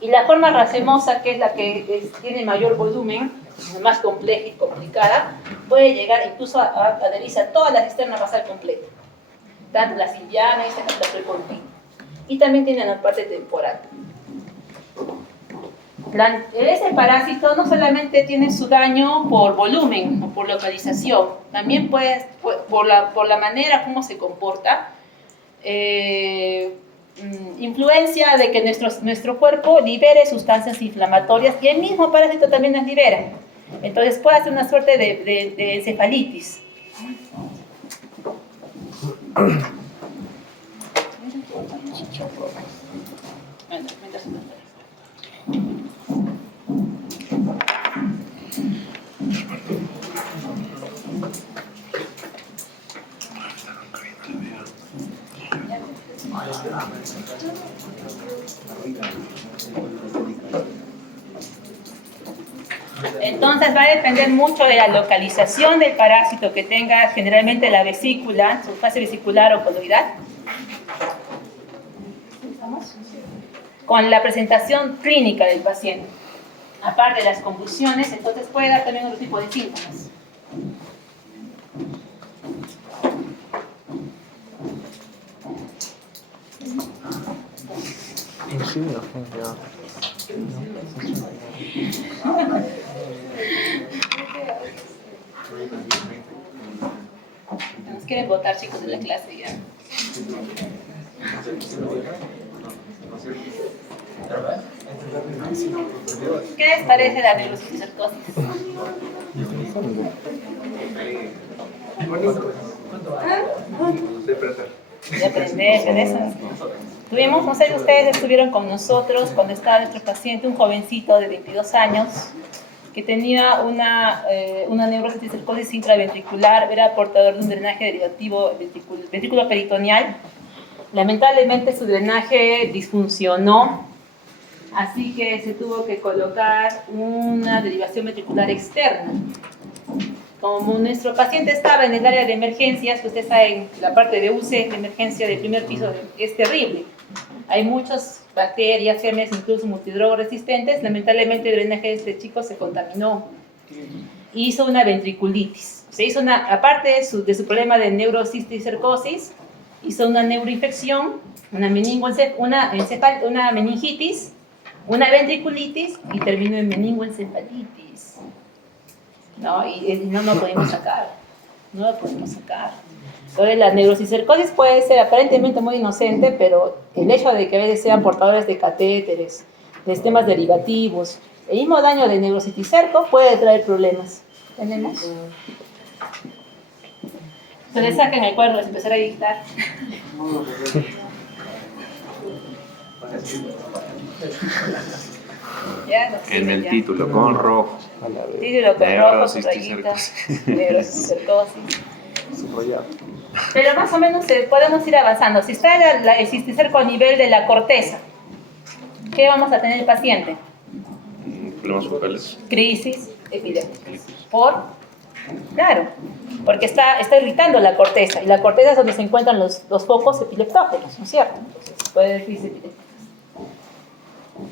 y la forma racemosa, que es la que tiene mayor volumen, más compleja y complicada, puede llegar incluso a adherirse a toda la cisterna basal completa, tanto la silviana como la precontina, y también tiene la parte temporal. Ese parásito no solamente tiene su daño por volumen o por localización, también puede, por la manera como se comporta, influencia de que nuestro cuerpo libere sustancias inflamatorias, y el mismo parásito también las libera. Entonces puede hacer una suerte de encefalitis. Entonces va a depender mucho de la localización del parásito que tenga generalmente la vesícula, su fase vesicular o coloidal, con la presentación clínica del paciente. Aparte de las convulsiones, entonces puede dar también otro tipo de síntomas. Nos quieren votar, chicos, de la clase ya. ¿Qué les parece la neurocisticercosis? De aprender, de eso. Tuvimos, no sé si ustedes estuvieron con nosotros cuando estaba nuestro paciente, un jovencito de 22 años, que tenía una neurocisticercosis intraventricular, era portador de un drenaje derivativo ventrículo peritoneal. Lamentablemente su drenaje disfuncionó, así que se tuvo que colocar una derivación ventricular externa. Como nuestro paciente estaba en el área de emergencias, que ustedes saben, la parte de UCI de emergencia del primer piso es terrible. Hay muchas bacterias, gérmenes, incluso multidrogo resistentes. Lamentablemente el drenaje de este chico se contaminó. hizo una ventriculitis. Se hizo aparte de su problema de neurocisticercosis, hizo una neuroinfección, una meningitis, una ventriculitis y terminó en meningoencefalitis. ¿No? Y no lo podemos sacar. No lo podemos sacar. Entonces, la neurocisticercosis puede ser aparentemente muy inocente, pero el hecho de que a veces sean portadores de catéteres, de sistemas derivativos, el mismo daño de neurocisticerco puede traer problemas. ¿Tenemos? Entonces saquen el cuaderno y empezar a dictar. Ya, no sé, En el ya. título, con rojo. Título con rojo, con rayitas, neurocisticercosis. Subrayado. Pero más o menos podemos ir avanzando. Si está el cisticerco a nivel de la corteza, ¿qué vamos a tener el paciente? Problemas focales. Crisis epiléptica. ¿Por? Claro, porque está irritando la corteza, y la corteza es donde se encuentran los focos epileptógenos, ¿no es cierto? Entonces puede haber crisis epilépticas.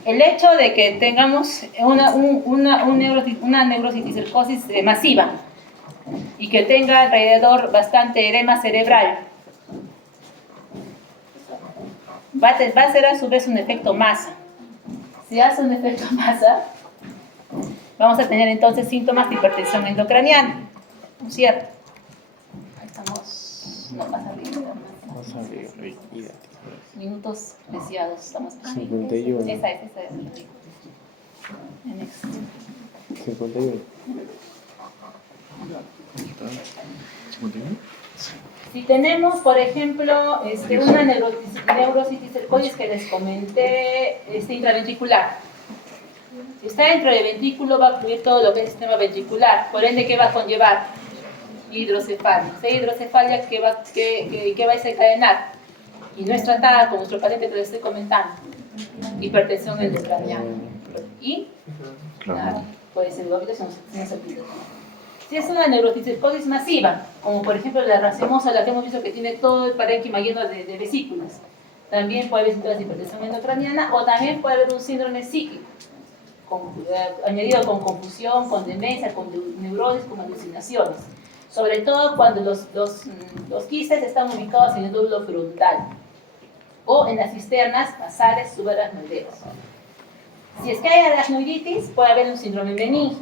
El hecho de que tengamos una neurocisticercosis masiva y que tenga alrededor bastante edema cerebral, va a hacer a su vez un efecto masa. Si hace un efecto masa, vamos a tener entonces síntomas de hipertensión endocraniana, ¿no es cierto? Ahí estamos, no más arriba. Minutos deseados, estamos. 51. Esa es. Anexo. 51. Si tenemos, por ejemplo, una neurocisticercosis que les comenté, intraventricular. Si está dentro del ventrículo, va a cubrir todo lo que es el sistema ventricular. Por ende, ¿qué va a conllevar? Hidrocefalia. ¿Sí? Hidrocefalia, ¿qué va a desencadenar? Y no es tratada con nuestro paciente que les estoy comentando. Hipertensión endocraniana. Y, claro, puede ser óbvio si no se pide. Si es una neurocisticercosis masiva, como por ejemplo la racemosa, la que hemos visto que tiene todo el parénquima lleno de vesículas, también puede haber síntomas de hipertensión endocraniana, o también puede haber un síndrome psíquico, añadido con confusión, con demencia, con neurosis, con alucinaciones. Sobre todo cuando los quistes están ubicados en el lóbulo frontal o en las cisternas basales subaracnoideas. Si es que hay aracnoiditis, puede haber un síndrome meningio.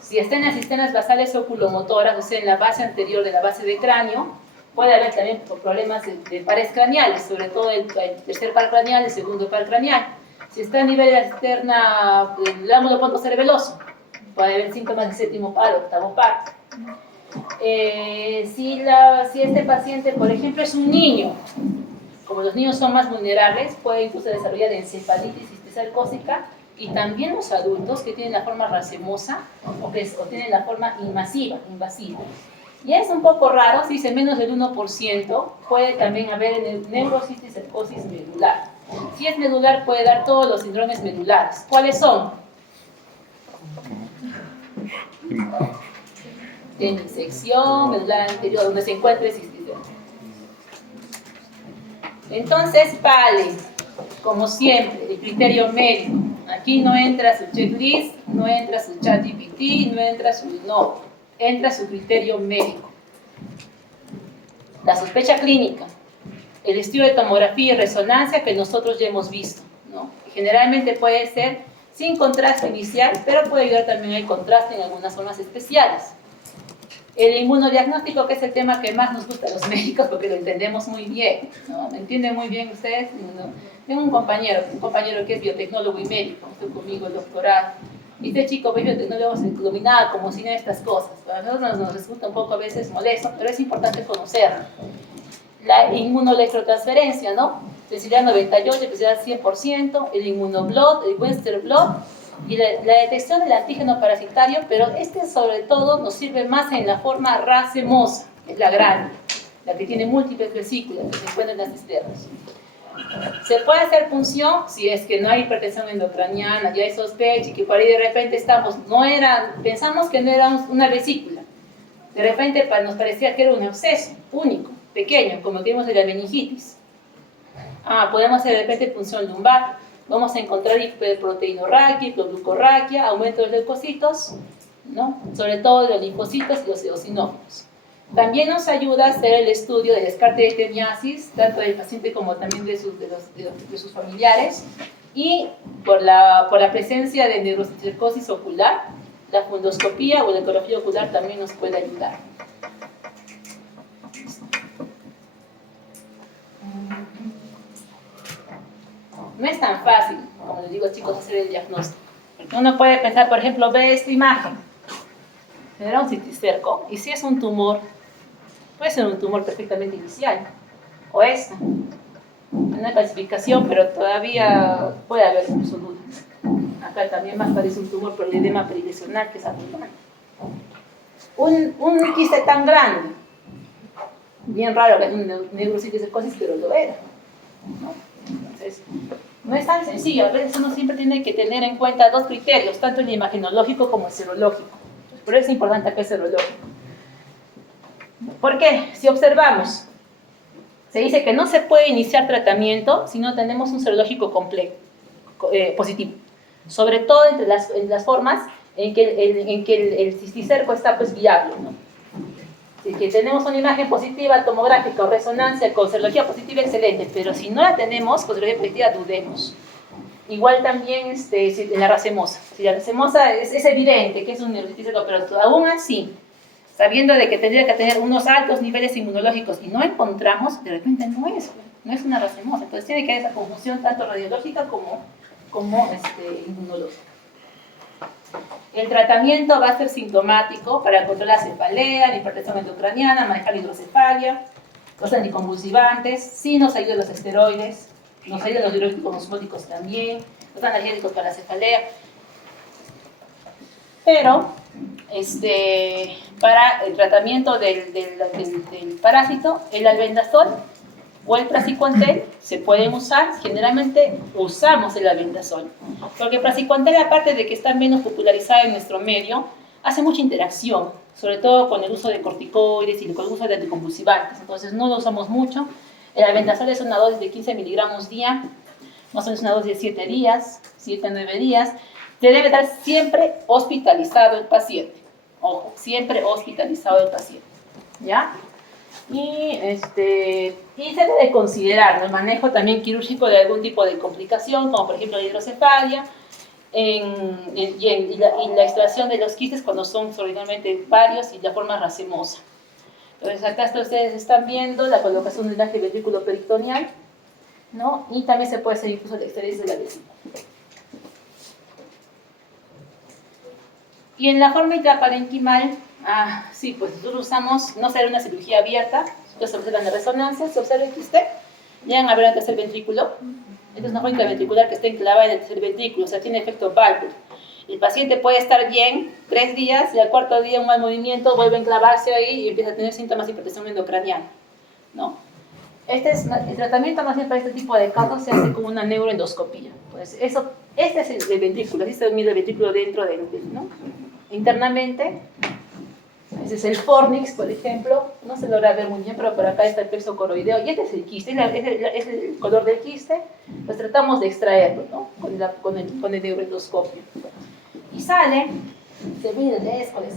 Si está en las cisternas basales oculomotoras, o sea, en la base anterior de la base de cráneo, puede haber también problemas de pares craneales, sobre todo el tercer par craneal, el segundo par craneal. Si está a nivel de la cisterna del lámulo pontocerebeloso, puede haber síntomas de séptimo par, octavo par. Si este paciente, por ejemplo, es un niño, como los niños son más vulnerables, puede incluso desarrollar encefalitis cisticercósica, y también los adultos que tienen la forma racemosa o tienen la forma invasiva. Y es un poco raro, si dice menos del 1%, puede también haber neurocisticercosis medular. Si es medular, puede dar todos los síndromes medulares. ¿Cuáles son? Demisección medular anterior, donde se encuentra el cisticercosis. Entonces, PALE, como siempre, el criterio médico. Aquí no entra su checklist, no entra su ChatGPT, no entra entra su criterio médico. La sospecha clínica, el estudio de tomografía y resonancia que nosotros ya hemos visto, ¿no? Generalmente puede ser sin contraste inicial, pero puede ayudar también al contraste en algunas formas especiales. El inmunodiagnóstico, que es el tema que más nos gusta a los médicos porque lo entendemos muy bien, ¿no? ¿Me entienden muy bien ustedes? Tengo un compañero que es biotecnólogo y médico, estoy conmigo el doctorado. Y este chico biotecnólogo se dominaba como sin estas cosas. Para nosotros nos resulta un poco a veces molesto, pero es importante conocerlo. La inmunoelectrotransferencia, ¿no? Sensibilidad 98, especialidad 100%, el inmunoblot, el Western blot, y la detección del antígeno parasitario, pero sobre todo nos sirve más en la forma racemosa, es la grande, la que tiene múltiples vesículas que se encuentran en las cisternas. Se puede hacer punción si es que no hay hipertensión endocraniana, ya hay sospecha y que por ahí de repente pensamos que no era una vesícula, de repente nos parecía que era un absceso único, pequeño, como vimos de la meningitis. Podemos hacer de repente punción lumbar. Vamos a encontrar hiperproteinorraquia, hiperglucorraquia, aumento de los leucocitos ¿no? Sobre todo de los linfocitos y los eosinófilos. También nos ayuda a hacer el estudio de descarte de teniasis, tanto del paciente como también de sus familiares, y por la presencia de neurocisticercosis ocular, la fundoscopía o la ecografía ocular también nos puede ayudar. No es tan fácil, como les digo chicos, hacer el diagnóstico. Porque uno puede pensar, por ejemplo, ve esta imagen, será un cisticerco, y si es un tumor, puede ser un tumor perfectamente inicial, o esta, una calcificación, pero todavía puede haber incluso dudas. Acá también más parece un tumor por el edema perilesional, que es abundante. Un quiste tan grande, bien raro que es una neurocisticercosis, pero lo era, ¿no? Entonces, no es tan sencillo. A veces uno siempre tiene que tener en cuenta dos criterios, tanto el imagenológico como el serológico. Por eso es importante acá el serológico. ¿Por qué? Si observamos, se dice que no se puede iniciar tratamiento si no tenemos un serológico completo, positivo. Sobre todo entre las formas en que el cisticerco está pues viable, ¿no? Si que tenemos una imagen positiva, tomográfica o resonancia con serología positiva, excelente, pero si no la tenemos, con serología positiva, dudemos. Igual también en la racemosa. Si la racemosa es evidente que es un neurocisticerco, pero aún así, sabiendo de que tendría que tener unos altos niveles inmunológicos y no encontramos, de repente no es una racemosa. Entonces tiene que haber esa confusión tanto radiológica como inmunológica. El tratamiento va a ser sintomático para controlar la cefalea, la hipertensión endocraniana, manejar la hidrocefalia, los anticonvulsivantes, sí nos ayudan los esteroides, nos ayudan los diuréticos osmóticos también, los analgésicos para la cefalea. Pero, para el tratamiento del parásito, el albendazol o el praziquantel se pueden usar. Generalmente usamos el albendazol, porque el praziquantel, aparte de que está menos popularizado en nuestro medio, hace mucha interacción, sobre todo con el uso de corticoides y con el uso de anticonvulsivantes, entonces no lo usamos mucho. El albendazol es una dosis de 15 miligramos día, más o menos una dosis de 7 días, 7 a 9 días. Se debe dar siempre hospitalizado el paciente, ojo, siempre hospitalizado el paciente, ¿ya? Y se debe considerar, ¿no?, el manejo también quirúrgico de algún tipo de complicación, como por ejemplo la hidrocefalia, y la extracción de los quistes cuando son extraordinariamente varios y la forma racemosa. Entonces acá ustedes están viendo la colocación del drenaje ventrículo peritoneal, ¿no? Y también se puede hacer incluso la extracción de la vesícula. Y en la forma intraparenquimal, sí, pues nosotros usamos, no será una cirugía abierta, se observan las resonancias, se observa el quiste, llegan a ver el tercer ventrículo. Esta es una forma intraventricular que está enclavada en el tercer ventrículo, o sea, tiene efecto válvulo. El paciente puede estar bien 3 días y al cuarto día un mal movimiento vuelve a enclavarse ahí y empieza a tener síntomas de hipertensión endocraniana, ¿no? El tratamiento más bien para este tipo de casos se hace con una neuroendoscopía. Pues este es el ventrículo, así se mide el ventrículo dentro ¿no? Internamente. Ese es el fornix, por ejemplo, no se logra ver muy bien, pero por acá está el plexo coroideo, y este es el quiste, es el color del quiste. Pues tratamos de extraerlo, ¿no?, con el neuroendoscopio. Y sale, se ve el Lescoles,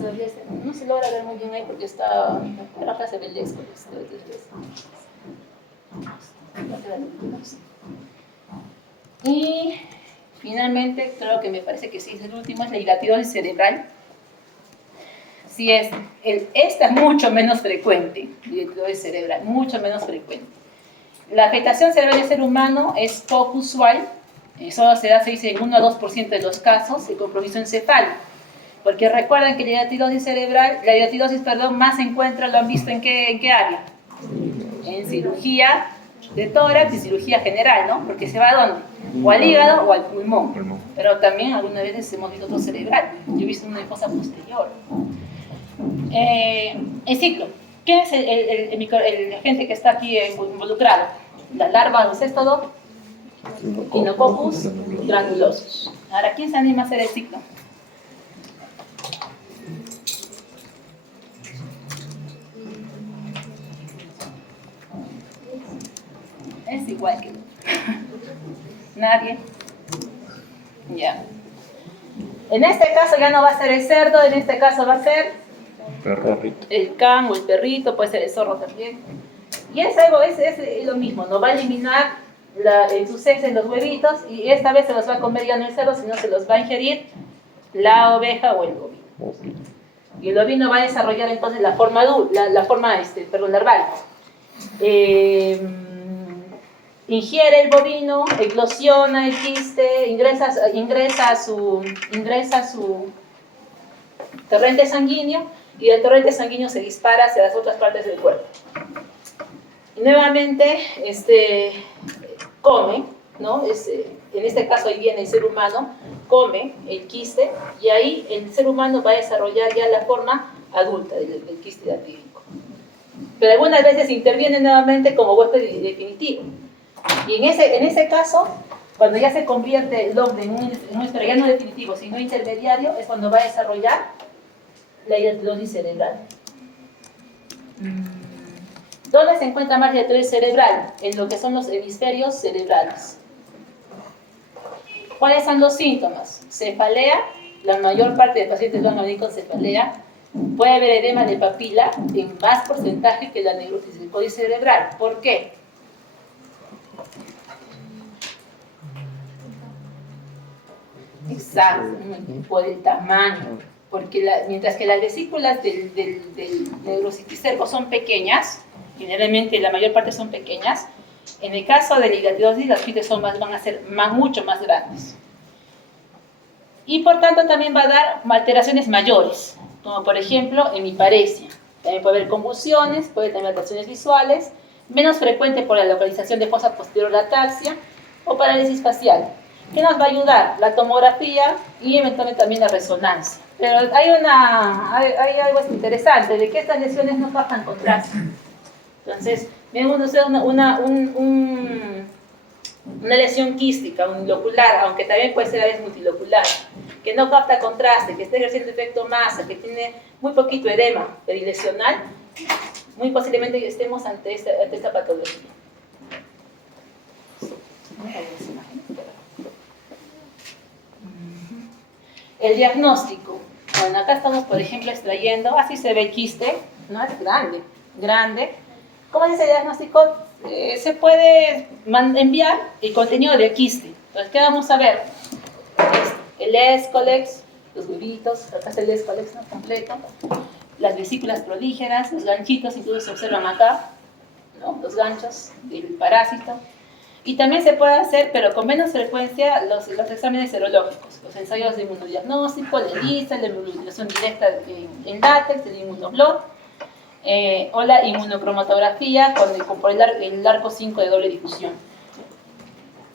no se logra ver muy bien ahí porque está, pero acá se ve el Lescoles. Y finalmente, creo que me parece que sí es el último, es la hidratidosis cerebral. Sí, esta es mucho menos frecuente, hidratidosis cerebral, mucho menos frecuente. La afectación cerebral del ser humano es poco usual, solo se dice en 1 a 2% de los casos de compromiso encefálico, porque recuerden que la hidratidosis, más se encuentra, lo han visto en qué área, en cirugía de tórax y cirugía general, ¿no? Porque se va a dónde, o al hígado o al pulmón, pero también algunas veces hemos visto otro cerebral. Yo he visto una fosa posterior. El ciclo, ¿qué es el agente que está aquí involucrado? La larva del céstodo, Echinococcus granulosus. Ahora, ¿quién se anima a hacer el ciclo? Es igual que nadie. Ya. En este caso ya no va a ser el cerdo, en este caso va a ser Perrito. el can o el perrito, puede ser el zorro también. Y es algo, es lo mismo, no va a eliminar en sus heces los huevitos y esta vez se los va a comer ya no el cerdo, sino se los va a ingerir la oveja o el bovino. Y el ovino va a desarrollar entonces la forma larval. Ingiere el bovino, eclosiona el quiste, ingresa a su torrente sanguíneo y el torrente sanguíneo se dispara hacia las otras partes del cuerpo. Y nuevamente come, ¿no? En este caso ahí viene el ser humano, come el quiste y ahí el ser humano va a desarrollar ya la forma adulta del quiste datídico. Pero algunas veces interviene nuevamente como huésped definitivo. Y en ese caso, cuando ya se convierte el hombre en un huésped ya no definitivo, sino intermediario, es cuando va a desarrollar la hidatidosis cerebral. ¿Dónde se encuentra más hidatidosis cerebral? En lo que son los hemisferios cerebrales. ¿Cuáles son los síntomas? Cefalea, la mayor parte de pacientes van a venir con cefalea. Puede haber edema de papila en más porcentaje que la necrosis del códice cerebral. ¿Por qué? Exacto, por el tamaño. Porque mientras que las vesículas del neurocisticerco son pequeñas, generalmente la mayor parte son pequeñas, en el caso de la hidatidosis las fitas van a ser mucho más grandes. Y por tanto también va a dar alteraciones mayores, como por ejemplo hemiparesia. También puede haber convulsiones, puede tener alteraciones visuales, menos frecuente por la localización de fosa posterior de ataxia o parálisis facial. ¿Qué nos va a ayudar? La tomografía y eventualmente también la resonancia. Pero hay algo interesante, de que estas lesiones no captan contraste. Entonces, vemos una lesión quística, unilocular, aunque también puede ser a veces multilocular, que no capta contraste, que está ejerciendo efecto masa, que tiene muy poquito edema perilesional, muy posiblemente estemos ante esta patología. El diagnóstico. Bueno, acá estamos, por ejemplo, extrayendo, así se ve el quiste, ¿no? Es grande. ¿Cómo es ese diagnóstico? Se puede enviar el contenido del quiste. Entonces, ¿qué vamos a ver? El escolex, los huevitos, acá está el escolex, ¿no? Completo, las vesículas prolígeras, los ganchitos, incluso se observan acá, ¿no? Los ganchos del parásito. Y también se puede hacer, pero con menos frecuencia, los exámenes serológicos, los ensayos de inmunodiagnóstico, la ELISA, la inmunización directa en látex, el inmunoblot, o la inmunocromatografía por el arco 5 de doble difusión.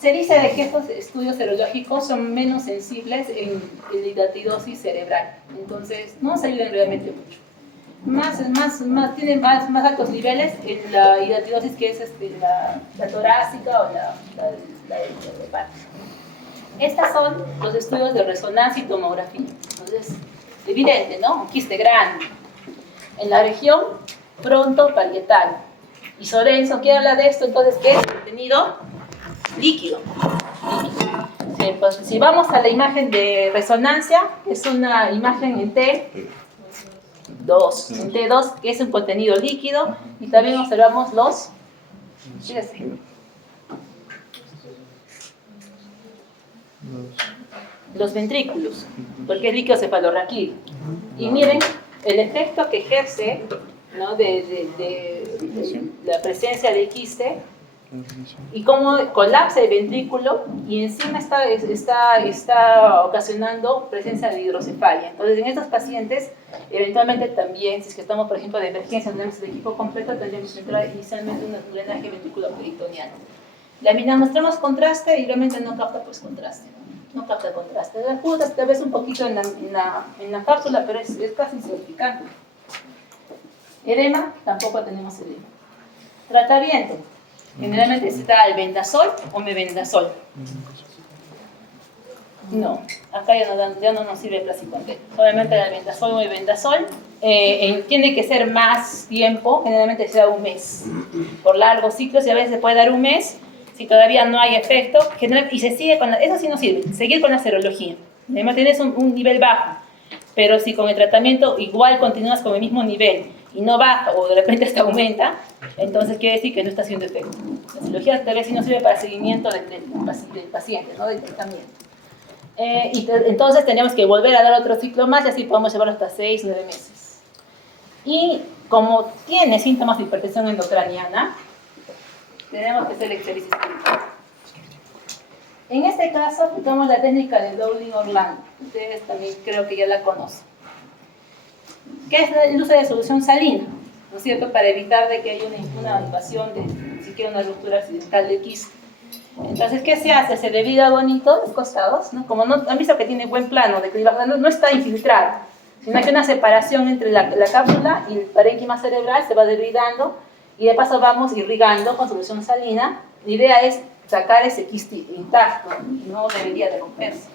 Se dice de que estos estudios serológicos son menos sensibles en la hidatidosis cerebral, entonces no nos ayudan realmente mucho. Tienen más altos niveles en la hidatidosis que es la torácica o la hepática. Estos son los estudios de resonancia y tomografía. Entonces, evidente, ¿no? Un quiste grande. En la región frontoparietal. Y Sorenzo, ¿qué habla de esto? Entonces, ¿qué es? Contenido líquido. Sí, pues, si vamos a la imagen de resonancia, es una imagen en T2, que es un contenido líquido, y también observamos los ventrículos, porque es líquido cefalorraquídeo. Y miren el efecto que ejerce, ¿no? de la presencia del quiste y cómo colapsa el ventrículo y encima está ocasionando presencia de hidrocefalia. Entonces, en estos pacientes, eventualmente también, si es que estamos, por ejemplo, de emergencia, tenemos el equipo completo, tendríamos que entrar inicialmente un drenaje ventriculoperitoneal. Le mostramos contraste y realmente no capta pues contraste. No capta contraste. La putas tal vez un poquito en la cápsula, pero es casi insignificante. Edema, tampoco tenemos edema. Tratamiento. Generalmente se da el vendasol o mebendazol. No, acá ya no nos sirve el Praziquantel. Solamente el vendasol o mebendazol. Tiene que ser más tiempo, generalmente se da un mes. Por largos ciclos y a veces se puede dar un mes si todavía no hay efecto. Y se sigue con eso sí no sirve, seguir con la serología. Tienes un nivel bajo, pero si con el tratamiento igual continúas con el mismo nivel y no baja o de repente hasta aumenta, entonces quiere decir que no está haciendo efecto. La cirugía tal vez sí no sirve para seguimiento del paciente, ¿no? Del tratamiento. Entonces tenemos que volver a dar otro ciclo más y así podemos llevarlo hasta 6, 9 meses. Y como tiene síntomas de hipertensión endocraniana, tenemos que hacer electrólisis química. En este caso aplicamos la técnica de Dowling-Orlando. Ustedes también creo que ya la conocen. ¿Qué es el uso de solución salina? ¿No es cierto? Para evitar de que haya una invasión de ni siquiera una ruptura accidental del quiste. Entonces, ¿qué se hace? Se debrida bonito los costados, ¿no? Como no han visto que tiene buen plano, de que no está infiltrado, sino que hay una separación entre la cápsula y el parénquima cerebral, se va debridando y de paso vamos irrigando con solución salina. La idea es sacar ese quiste intacto, no debería de romperse.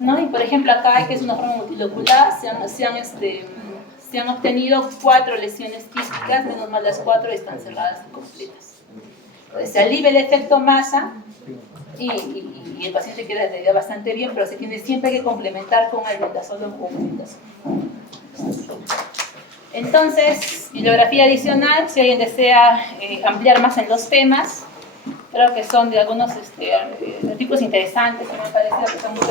¿No? Y por ejemplo acá, que es una forma multilocular, se han obtenido 4 lesiones quísticas, menos mal las 4 están cerradas y completas. Entonces, se alivia el efecto masa y el paciente queda bastante bien, pero se tiene siempre que complementar con albendazol o con albendazol. Entonces, bibliografía adicional, si alguien desea ampliar más en los temas, creo que son de algunos artículos interesantes que me parece que son muy